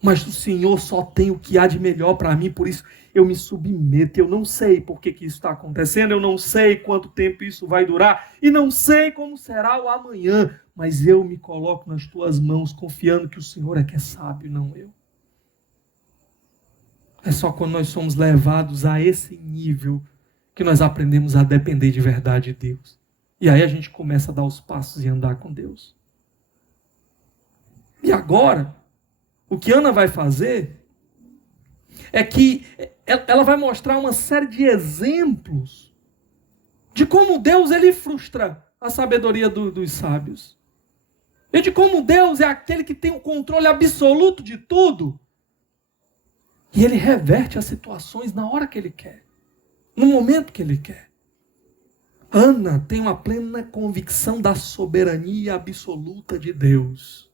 Mas o Senhor só tem o que há de melhor para mim, por isso eu me submeto. Eu não sei por que isso está acontecendo, eu não sei quanto tempo isso vai durar, e não sei como será o amanhã, mas eu me coloco nas tuas mãos, confiando que o Senhor é que é sábio, não eu. É só quando nós somos levados a esse nível que nós aprendemos a depender de verdade de Deus. E aí a gente começa a dar os passos e andar com Deus. E agora, o que Ana vai fazer é que ela vai mostrar uma série de exemplos de como Deus ele frustra a sabedoria dos sábios. E de como Deus é aquele que tem o controle absoluto de tudo. E Ele reverte as situações na hora que Ele quer. No momento que Ele quer. Ana tem uma plena convicção da soberania absoluta de Deus.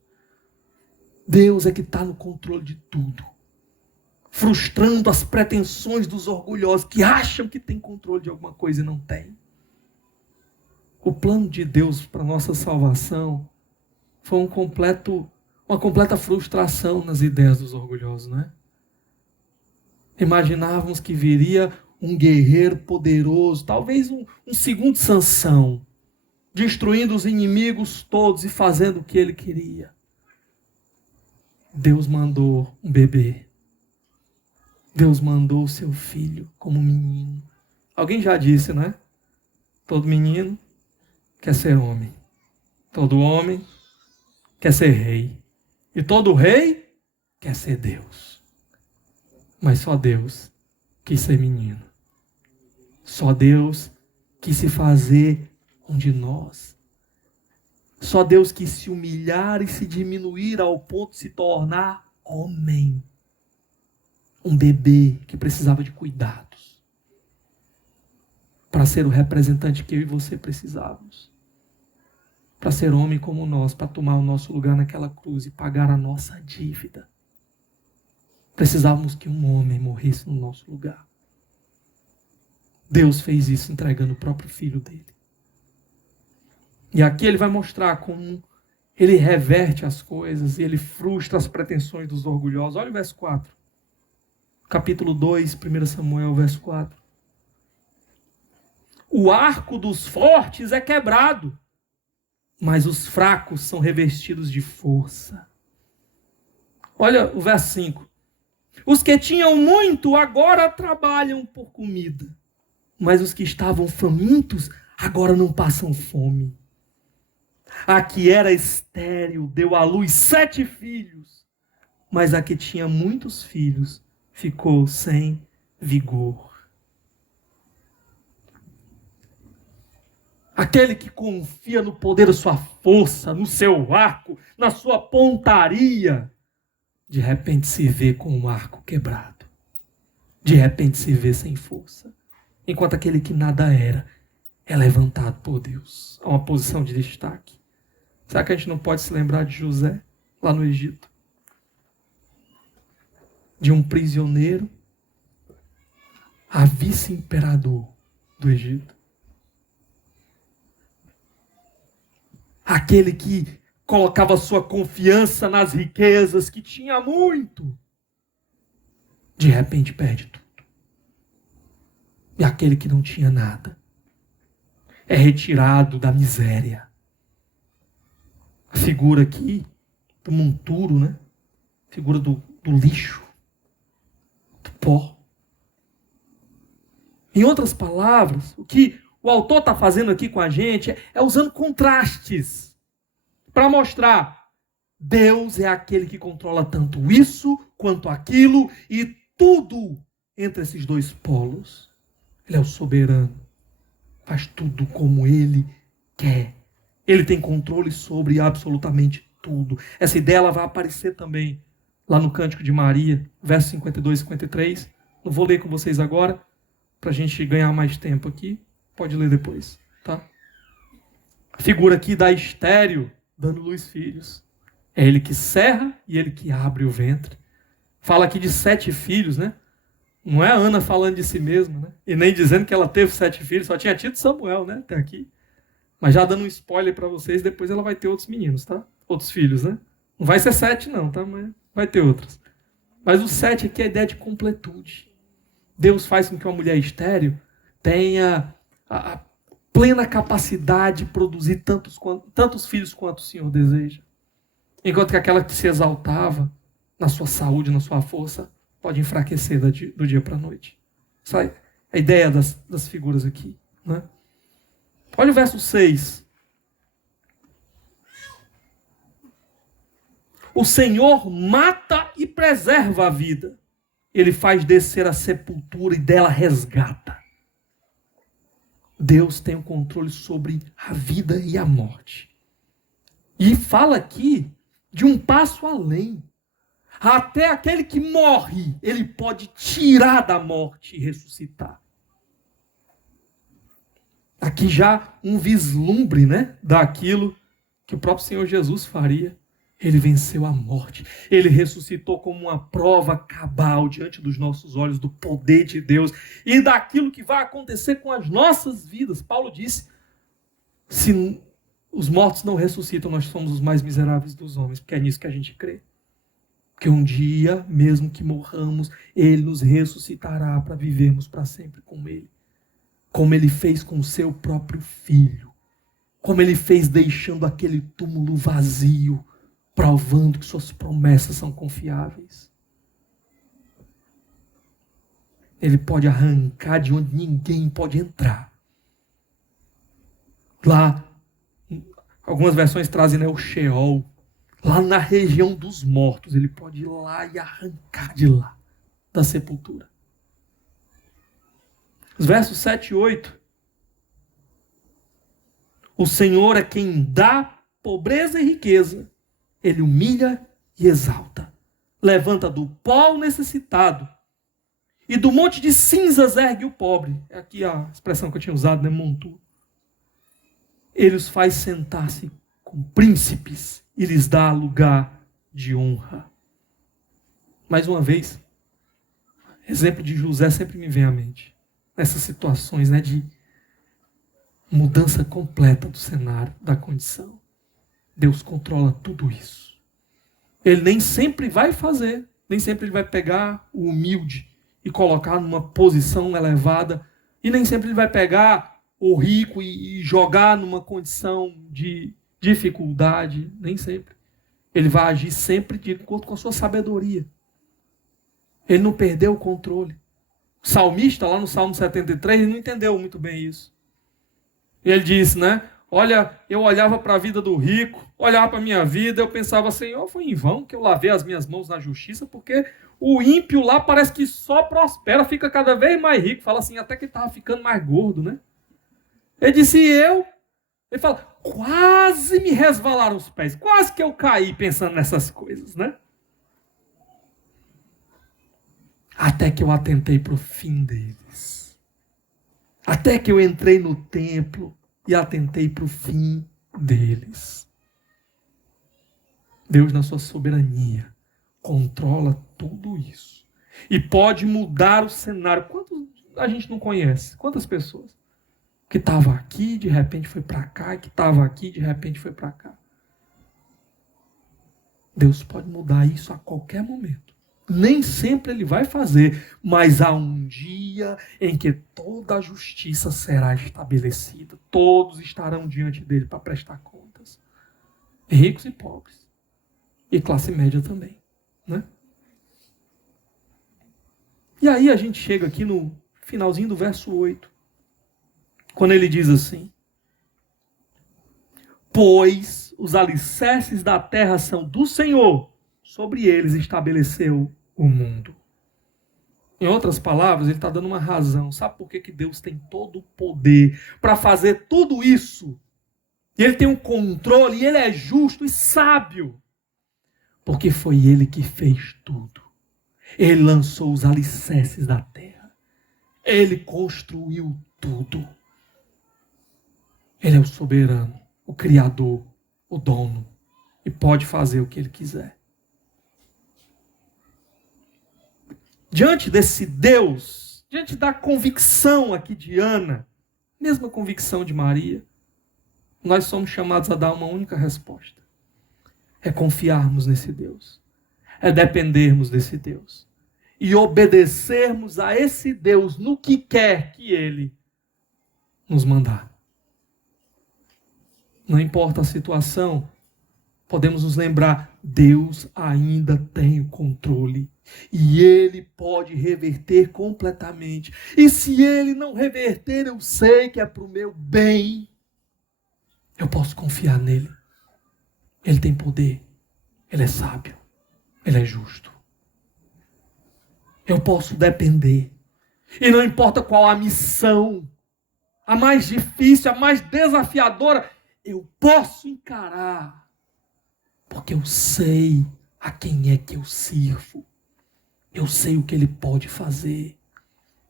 Deus é que está no controle de tudo. Frustrando as pretensões dos orgulhosos que acham que tem controle de alguma coisa e não tem. O plano de Deus para a nossa salvação foi uma completa frustração nas ideias dos orgulhosos, não é? Imaginávamos que viria um guerreiro poderoso, talvez um segundo Sansão, destruindo os inimigos todos e fazendo o que ele queria. Deus mandou um bebê. Deus mandou o seu filho como menino. Alguém já disse, não é? Todo menino quer ser homem. Todo homem quer ser rei. E todo rei quer ser Deus. Mas só Deus quis ser menino. Só Deus quis se fazer um de nós. Só Deus quis se humilhar e se diminuir ao ponto de se tornar homem. Um bebê que precisava de cuidados. Para ser o representante que eu e você precisávamos. Para ser homem como nós, para tomar o nosso lugar naquela cruz e pagar a nossa dívida. Precisávamos que um homem morresse no nosso lugar. Deus fez isso entregando o próprio filho dele. E aqui ele vai mostrar como ele reverte as coisas e ele frustra as pretensões dos orgulhosos. Olha o verso 4. Capítulo 2, 1 Samuel, verso 4. O arco dos fortes é quebrado, mas os fracos são revestidos de força. Olha o verso 5. Os que tinham muito agora trabalham por comida, mas os que estavam famintos agora não passam fome. A que era estéril deu à luz 7 filhos, mas a que tinha muitos filhos ficou sem vigor. Aquele que confia no poder da sua força, no seu arco, na sua pontaria, de repente se vê com um arco quebrado. De repente se vê sem força. Enquanto aquele que nada era, é levantado por Deus a uma posição de destaque. Será que a gente não pode se lembrar de José, lá no Egito? De um prisioneiro a vice-imperador do Egito. Aquele que colocava sua confiança nas riquezas, que tinha muito, de repente perde tudo. E aquele que não tinha nada é retirado da miséria. A figura aqui do monturo, né? A figura do lixo, do pó. Em outras palavras, o que o autor está fazendo aqui com a gente é usando contrastes para mostrar Deus é aquele que controla tanto isso quanto aquilo e tudo entre esses dois polos. Ele é o soberano, faz tudo como ele quer. Ele tem controle sobre absolutamente tudo. Essa ideia ela vai aparecer também lá no Cântico de Maria, versos 52 e 53. Não vou ler com vocês agora, para a gente ganhar mais tempo aqui. Pode ler depois, tá? A figura aqui da estéril, dando luz filhos. É ele que cerra e ele que abre o ventre. Fala aqui de 7 filhos, né? Não é a Ana falando de si mesma, né? E nem dizendo que ela teve 7 filhos, só tinha tido Samuel, né? Até aqui. Mas já dando um spoiler para vocês, depois ela vai ter outros meninos, tá? Outros filhos, né? Não vai ser 7 não, tá? Mas vai ter outros. Mas o 7 aqui é a ideia de completude. Deus faz com que uma mulher estéril tenha a plena capacidade de produzir tantos filhos quanto o Senhor deseja. Enquanto que aquela que se exaltava na sua saúde, na sua força, pode enfraquecer do dia para a noite. Essa é a ideia das figuras aqui, né? Olha o verso 6. O Senhor mata e preserva a vida. Ele faz descer a sepultura e dela resgata. Deus tem o controle sobre a vida e a morte. E fala aqui de um passo além. Até aquele que morre, ele pode tirar da morte e ressuscitar. Aqui já um vislumbre, né, daquilo que o próprio Senhor Jesus faria. Ele venceu a morte. Ele ressuscitou como uma prova cabal diante dos nossos olhos do poder de Deus e daquilo que vai acontecer com as nossas vidas. Paulo disse, se os mortos não ressuscitam, nós somos os mais miseráveis dos homens, porque é nisso que a gente crê. Porque um dia, mesmo que morramos, Ele nos ressuscitará para vivermos para sempre com Ele. Como Ele fez com o seu próprio Filho. Como Ele fez deixando aquele túmulo vazio, provando que suas promessas são confiáveis. Ele pode arrancar de onde ninguém pode entrar. Lá, algumas versões trazem, né, o Sheol. Lá na região dos mortos, ele pode ir lá e arrancar de lá, da sepultura. Os versos 7 e 8. O Senhor é quem dá pobreza e riqueza. Ele humilha e exalta. Levanta do pó o necessitado. E do monte de cinzas ergue o pobre. É aqui a expressão que eu tinha usado, né? Monturo. Ele os faz sentar-se com príncipes e lhes dá lugar de honra. Mais uma vez, exemplo de José sempre me vem à mente. Nessas situações, né, de mudança completa do cenário, da condição. Deus controla tudo isso. Ele nem sempre vai fazer, nem sempre ele vai pegar o humilde e colocar numa posição elevada, e nem sempre ele vai pegar o rico e jogar numa condição de dificuldade, nem sempre. Ele vai agir sempre de acordo com a sua sabedoria. Ele não perdeu o controle. O salmista, lá no Salmo 73, ele não entendeu muito bem isso. Ele disse, né? Olha, eu olhava para a vida do rico, olhava para a minha vida, eu pensava, Senhor, foi em vão que eu lavei as minhas mãos na justiça, porque o ímpio lá parece que só prospera, fica cada vez mais rico. Fala assim, até que estava ficando mais gordo, né? Ele disse, ele fala, quase me resvalaram os pés, quase que eu caí pensando nessas coisas, né? Até que eu atentei para o fim deles. Até que eu entrei no templo e atentei para o fim deles. Deus, na sua soberania, controla tudo isso. E pode mudar o cenário. Quantos a gente não conhece? Quantas pessoas? Que estava aqui, de repente foi para cá, e que estava aqui, de repente foi para cá. Deus pode mudar isso a qualquer momento. Nem sempre Ele vai fazer, mas há um dia em que toda a justiça será estabelecida. Todos estarão diante dele para prestar contas. Ricos e pobres. E classe média também, né? E aí a gente chega aqui no finalzinho do verso 8. Quando ele diz assim: pois os alicerces da terra são do Senhor, sobre eles estabeleceu o mundo. Em outras palavras, ele está dando uma razão. Sabe por que Deus tem todo o poder para fazer tudo isso? E ele tem um controle, e ele é justo e sábio. Porque foi ele que fez tudo. Ele lançou os alicerces da terra. Ele construiu tudo. Ele é o soberano, o criador, o dono. E pode fazer o que ele quiser. Diante desse Deus, diante da convicção aqui de Ana, mesma convicção de Maria, nós somos chamados a dar uma única resposta. É confiarmos nesse Deus. É dependermos desse Deus. E obedecermos a esse Deus no que quer que Ele nos mandar. Não importa a situação, podemos nos lembrar, Deus ainda tem o controle. E Ele pode reverter completamente. E se Ele não reverter, eu sei que é para o meu bem. Eu posso confiar nele. Ele tem poder. Ele é sábio. Ele é justo. Eu posso depender. E não importa qual a missão, a mais difícil, a mais desafiadora, eu posso encarar. Porque eu sei a quem é que eu sirvo. Eu sei o que ele pode fazer.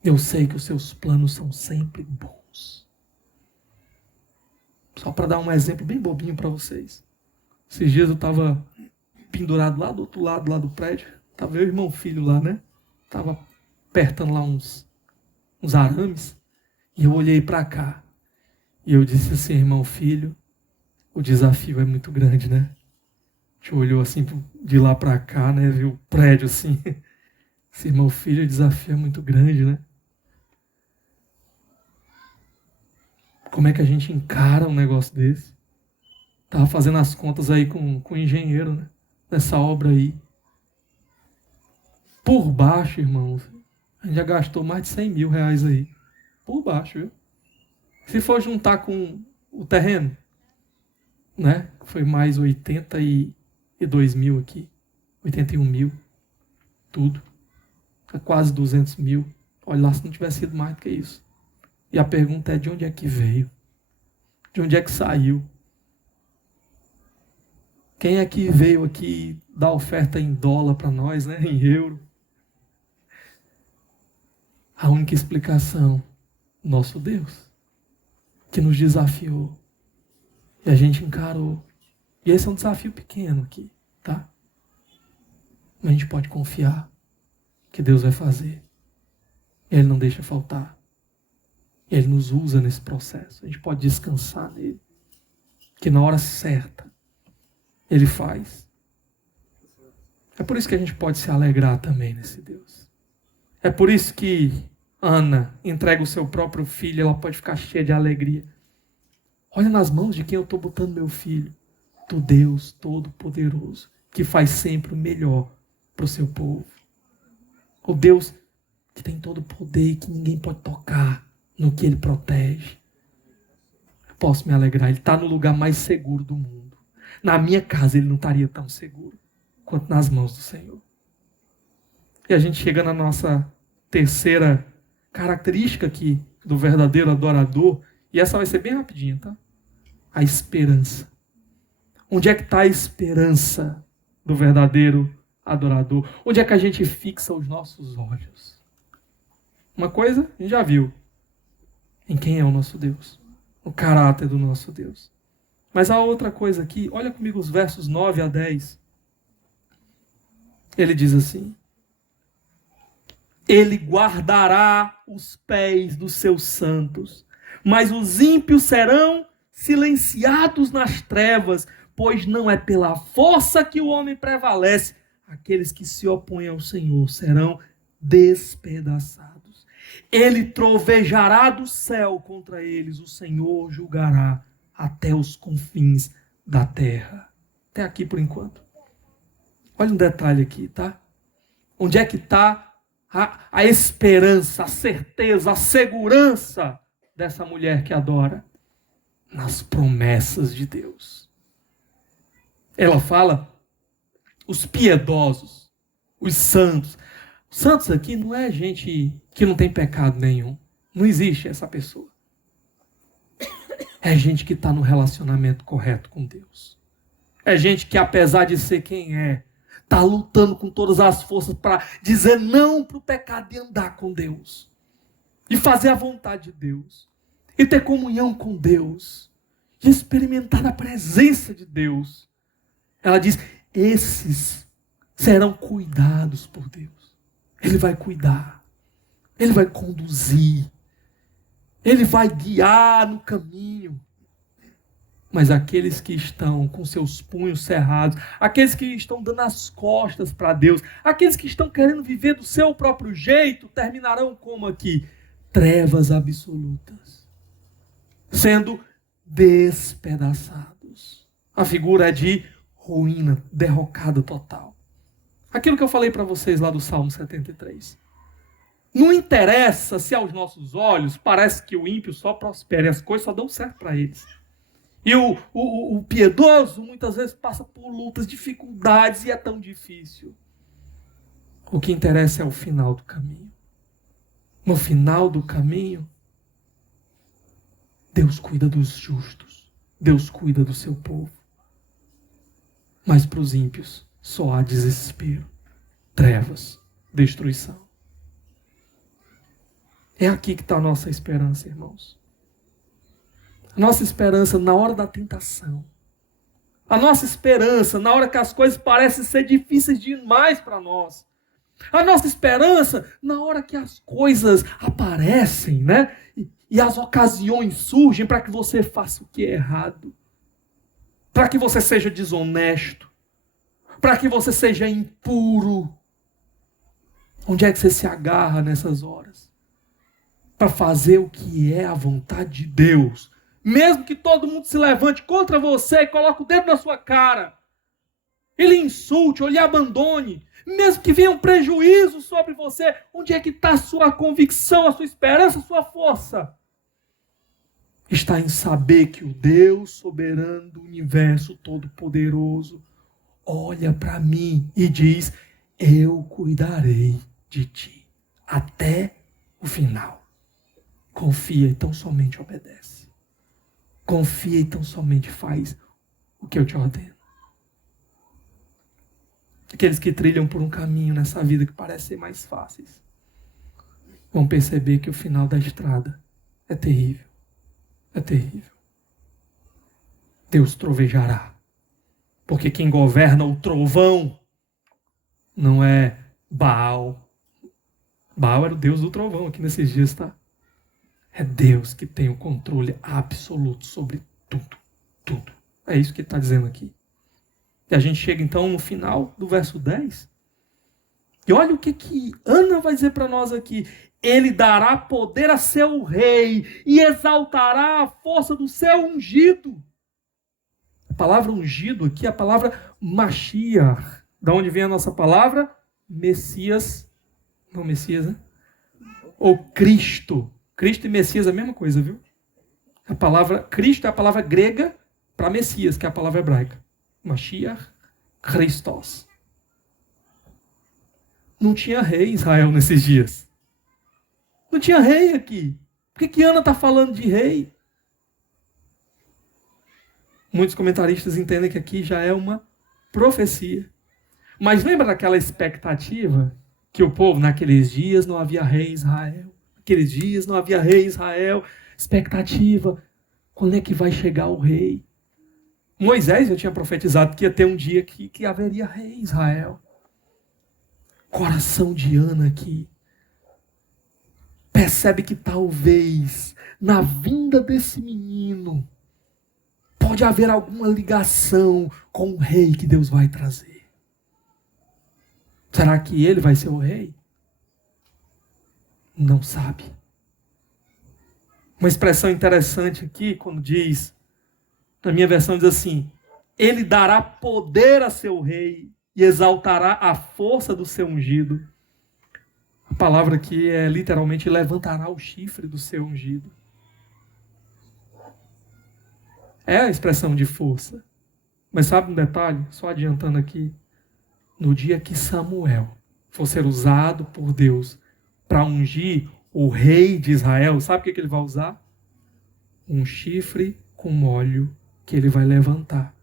Eu sei que os seus planos são sempre bons. Só para dar um exemplo bem bobinho para vocês. Esses dias eu estava pendurado lá do outro lado lá do prédio. Estava eu e o irmão filho lá, né? Estava apertando lá uns arames. E eu olhei para cá. E eu disse assim, irmão filho, o desafio é muito grande, né? A gente olhou assim de lá para cá, né? Viu o prédio assim. Esse irmão filho, o desafio é muito grande, né? Como é que a gente encara um negócio desse? Estava fazendo as contas aí com o engenheiro, né? Nessa obra aí. Por baixo, irmãos, a gente já gastou mais de 100 mil reais aí. Por baixo, viu? Se for juntar com o terreno, né? Foi mais 82 mil aqui. 81 mil. Tudo. Quase 200 mil. Olha lá se não tivesse sido mais do que isso. E a pergunta é de onde é que veio? De onde é que saiu? Quem é que veio aqui dar oferta em dólar para nós, né? Em euro? A única explicação, nosso Deus, que nos desafiou. E a gente encarou. E esse é um desafio pequeno aqui, tá? Mas a gente pode confiar que Deus vai fazer. Ele não deixa faltar. Ele nos usa nesse processo. A gente pode descansar nele. Que na hora certa, Ele faz. É por isso que a gente pode se alegrar também nesse Deus. É por isso que Ana entrega o seu próprio filho, ela pode ficar cheia de alegria. Olha nas mãos de quem eu estou botando meu filho. do Deus Todo-Poderoso, que faz sempre o melhor para o seu povo. O Deus que tem todo o poder e que ninguém pode tocar no que Ele protege. Eu posso me alegrar, Ele está no lugar mais seguro do mundo. Na minha casa Ele não estaria tão seguro quanto nas mãos do Senhor. E a gente chega na nossa terceira característica aqui do verdadeiro adorador, e essa vai ser bem rapidinha, tá? A esperança. Onde é que está a esperança do verdadeiro adorador? Onde é que a gente fixa os nossos olhos? Uma coisa a gente já viu. Em quem é o nosso Deus. O caráter do nosso Deus. Mas há outra coisa aqui. Olha comigo os versos 9 a 10. Ele diz assim: Ele guardará os pés dos seus santos, mas os ímpios serão silenciados nas trevas, pois não é pela força que o homem prevalece. Aqueles que se opõem ao Senhor serão despedaçados. Ele trovejará do céu contra eles, o Senhor julgará até os confins da terra. Até aqui por enquanto. Olha um detalhe aqui, tá? Onde é que está a esperança, a certeza, a segurança dessa mulher que adora? Nas promessas de Deus. Ela fala, os piedosos, os santos. Os santos aqui não é gente que não tem pecado nenhum. Não existe essa pessoa. É gente que está no relacionamento correto com Deus. É gente que, apesar de ser quem é, está lutando com todas as forças para dizer não para o pecado e andar com Deus. E fazer a vontade de Deus. E ter comunhão com Deus. E experimentar a presença de Deus. Ela diz, esses serão cuidados por Deus. Ele vai cuidar. Ele vai conduzir. Ele vai guiar no caminho. Mas aqueles que estão com seus punhos cerrados, aqueles que estão dando as costas para Deus, aqueles que estão querendo viver do seu próprio jeito, terminarão como aqui? Trevas absolutas. Sendo despedaçados. A figura é de ruína, derrocada total. Aquilo que eu falei para vocês lá do Salmo 73. Não interessa se aos nossos olhos parece que o ímpio só prospera e as coisas só dão certo para eles. E o piedoso muitas vezes passa por lutas, dificuldades e é tão difícil. O que interessa é o final do caminho. No final do caminho, Deus cuida dos justos. Deus cuida do seu povo. Mas para os ímpios só há desespero, trevas, destruição. É aqui que está a nossa esperança, irmãos. A nossa esperança na hora da tentação. A nossa esperança na hora que as coisas parecem ser difíceis demais para nós. A nossa esperança na hora que as coisas aparecem, né? E as ocasiões surgem para que você faça o que é errado. Para que você seja desonesto. Para que você seja impuro. Onde é que você se agarra nessas horas? Para fazer o que é a vontade de Deus. Mesmo que todo mundo se levante contra você e coloque o dedo na sua cara. Ele insulte ou lhe abandone. Mesmo que venha um prejuízo sobre você. Onde é que está a sua convicção, a sua esperança, a sua força? Está em saber que o Deus soberano do universo todo-poderoso olha para mim e diz, eu cuidarei de ti até o final. Confia e tão somente obedece. Confia e tão somente faz o que eu te ordeno. Aqueles que trilham por um caminho nessa vida que parece ser mais fáceis, vão perceber que o final da estrada é terrível. É terrível. Deus trovejará. Porque quem governa o trovão não é Baal. Baal era o Deus do trovão aqui nesses dias, tá? É Deus que tem o controle absoluto sobre tudo. Tudo. É isso que ele está dizendo aqui. E a gente chega então no final do verso 10. E olha o que Ana vai dizer para nós aqui. Ele dará poder a seu rei e exaltará a força do seu ungido. palavra ungido aqui é a palavra Mashiach. Da onde vem a nossa palavra? Messias. Não, Messias, né? Ou Cristo. Cristo e Messias é a mesma coisa, viu? A palavra Cristo é a palavra grega para Messias, que é a palavra hebraica. Mashiach, Christos. Não tinha rei em Israel nesses dias. Não tinha rei aqui. Por que Ana está falando de rei? Muitos comentaristas entendem que aqui já é uma profecia. Mas lembra daquela expectativa que o povo, naqueles dias não havia rei em Israel? Naqueles dias não havia rei em Israel. Expectativa. Quando é que vai chegar o rei? Moisés já tinha profetizado que ia ter um dia que haveria rei em Israel. Coração de Ana aqui. Percebe que talvez na vinda desse menino pode haver alguma ligação com o rei que Deus vai trazer. Será que ele vai ser o rei? Não sabe. Uma expressão interessante aqui, quando diz, na minha versão diz assim, ele dará poder a seu rei e exaltará a força do seu ungido. A palavra aqui é literalmente levantará o chifre do seu ungido. É a expressão de força. Mas sabe um detalhe? Só adiantando aqui. No dia que Samuel for ser usado por Deus para ungir o rei de Israel, sabe o que ele vai usar? Um chifre com óleo que ele vai levantar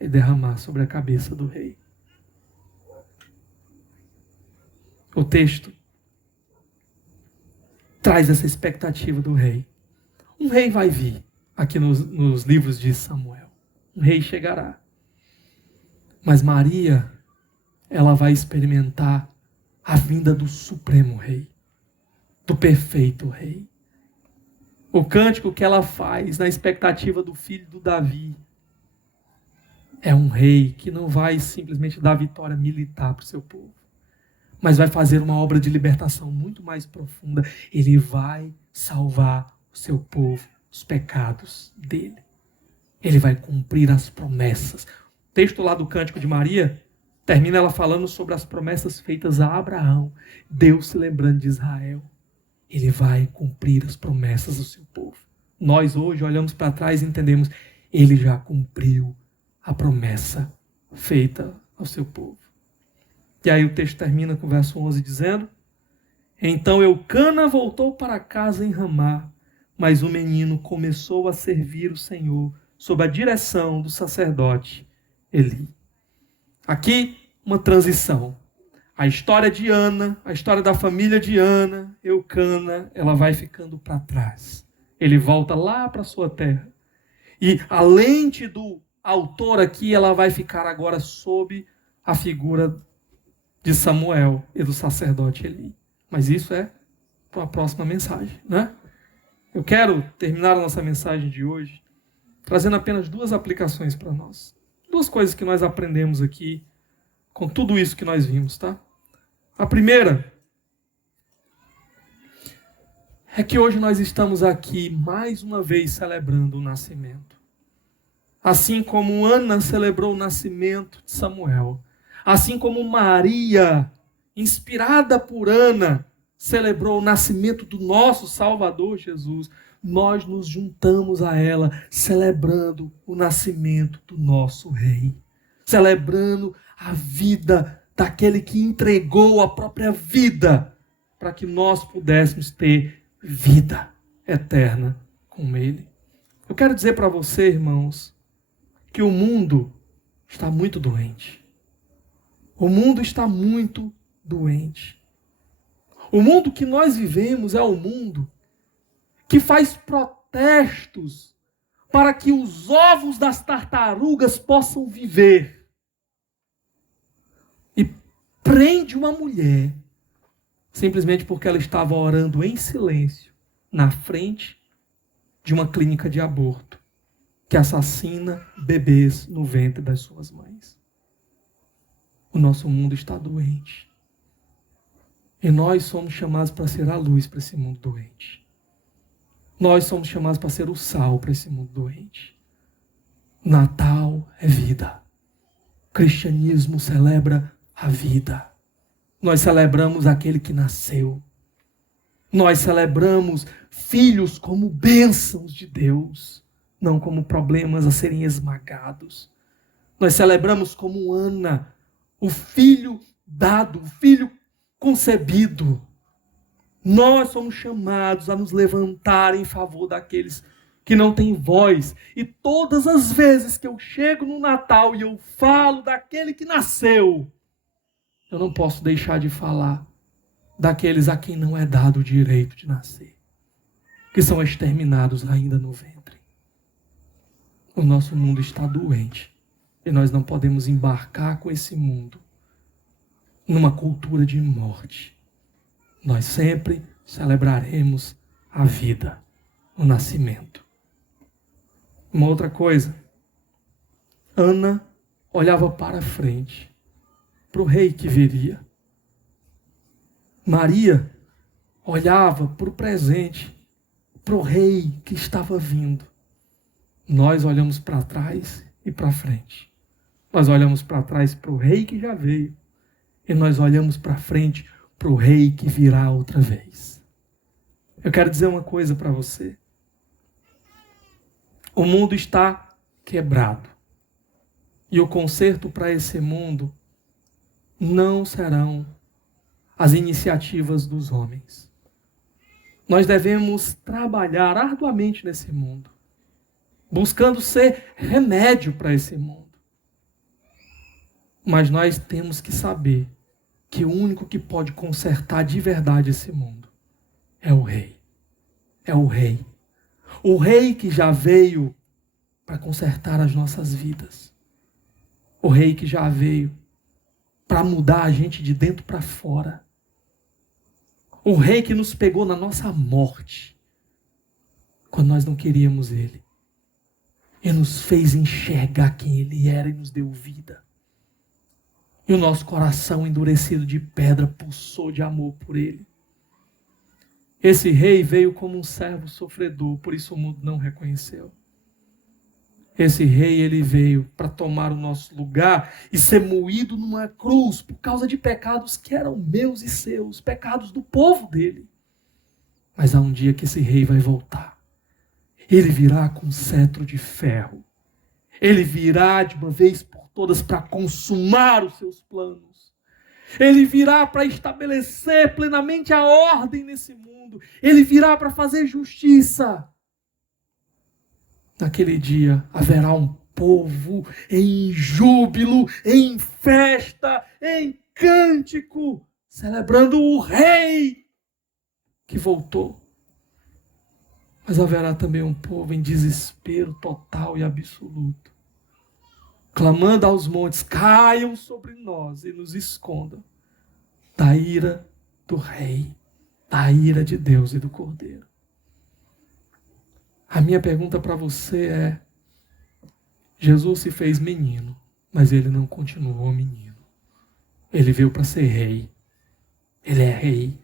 e derramar sobre a cabeça do rei. O texto traz essa expectativa do rei. Um rei vai vir aqui nos livros de Samuel. Um rei chegará. Mas Maria, ela vai experimentar a vinda do supremo rei, do perfeito rei. O cântico que ela faz na expectativa do filho do Davi é um rei que não vai simplesmente dar vitória militar para o seu povo, mas vai fazer uma obra de libertação muito mais profunda. Ele vai salvar o seu povo dos pecados dele. Ele vai cumprir as promessas. O texto lá do Cântico de Maria termina ela falando sobre as promessas feitas a Abraão. Deus se lembrando de Israel. Ele vai cumprir as promessas do seu povo. Nós hoje olhamos para trás e entendemos, ele já cumpriu a promessa feita ao seu povo. E aí o texto termina com o verso 11 dizendo, então Eucana voltou para casa em Ramá, mas o menino começou a servir o Senhor sob a direção do sacerdote Eli. Aqui, uma transição. A história de Ana, a história da família de Ana, Eucana, ela vai ficando para trás. Ele volta lá para sua terra. E a lente do autor aqui, ela vai ficar agora sob a figura de Samuel e do sacerdote Eli. Mas isso é para a próxima mensagem, né? Eu quero terminar a nossa mensagem de hoje trazendo apenas duas aplicações para nós. Duas coisas que nós aprendemos aqui com tudo isso que nós vimos, tá? A primeira é que hoje nós estamos aqui mais uma vez celebrando o nascimento. Assim como Ana celebrou o nascimento de Samuel, assim como Maria, inspirada por Ana, celebrou o nascimento do nosso Salvador Jesus, nós nos juntamos a ela celebrando o nascimento do nosso Rei, celebrando a vida daquele que entregou a própria vida para que nós pudéssemos ter vida eterna com Ele. Eu quero dizer para você, irmãos, que o mundo está muito doente. O mundo está muito doente. O mundo que nós vivemos é o mundo que faz protestos para que os ovos das tartarugas possam viver. E prende uma mulher simplesmente porque ela estava orando em silêncio na frente de uma clínica de aborto que assassina bebês no ventre das suas mães. O nosso mundo está doente. E nós somos chamados para ser a luz para esse mundo doente. Nós somos chamados para ser o sal para esse mundo doente. Natal é vida. O cristianismo celebra a vida. Nós celebramos aquele que nasceu. Nós celebramos filhos como bênçãos de Deus, não como problemas a serem esmagados. Nós celebramos como Ana, o filho dado, o filho concebido. Nós somos chamados a nos levantar em favor daqueles que não têm voz. E todas as vezes que eu chego no Natal e eu falo daquele que nasceu, eu não posso deixar de falar daqueles a quem não é dado o direito de nascer, que são exterminados ainda no ventre. O nosso mundo está doente e nós não podemos embarcar com esse mundo numa cultura de morte. Nós sempre celebraremos a vida, o nascimento. Uma outra coisa, Ana olhava para frente, para o rei que viria. Maria olhava para o presente, para o rei que estava vindo. Nós olhamos para trás e para frente. Nós olhamos para trás para o rei que já veio. E nós olhamos para frente para o rei que virá outra vez. Eu quero dizer uma coisa para você. O mundo está quebrado. E o conserto para esse mundo não serão as iniciativas dos homens. Nós devemos trabalhar arduamente nesse mundo, buscando ser remédio para esse mundo. Mas nós temos que saber que o único que pode consertar de verdade esse mundo é o Rei. É o Rei. O Rei que já veio para consertar as nossas vidas. O Rei que já veio para mudar a gente de dentro para fora. O Rei que nos pegou na nossa morte, quando nós não queríamos Ele. E nos fez enxergar quem Ele era e nos deu vida. E o nosso coração endurecido de pedra pulsou de amor por Ele. Esse rei veio como um servo sofredor, por isso o mundo não reconheceu. Esse rei, ele veio para tomar o nosso lugar e ser moído numa cruz por causa de pecados que eram meus e seus, pecados do povo dele. Mas há um dia que esse rei vai voltar. Ele virá com um cetro de ferro. Ele virá de uma vez por todas para consumar os seus planos. Ele virá para estabelecer plenamente a ordem nesse mundo. Ele virá para fazer justiça. Naquele dia haverá um povo em júbilo, em festa, em cântico, celebrando o Rei que voltou. Mas haverá também um povo em desespero total e absoluto, clamando aos montes, caiam sobre nós e nos escondam da ira do Rei, da ira de Deus e do Cordeiro. A minha pergunta para você é, Jesus se fez menino, mas ele não continuou menino. Ele veio para ser rei. Ele é rei.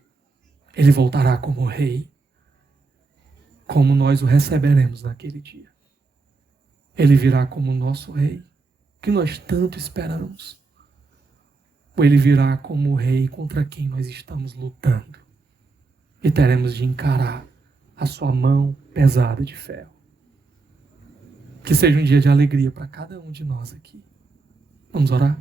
Ele voltará como rei. Como nós o receberemos naquele dia. Ele virá como nosso rei, que nós tanto esperamos. Ou ele virá como o rei contra quem nós estamos lutando. E teremos de encarar a sua mão pesada de ferro. Que seja um dia de alegria para cada um de nós aqui. Vamos orar?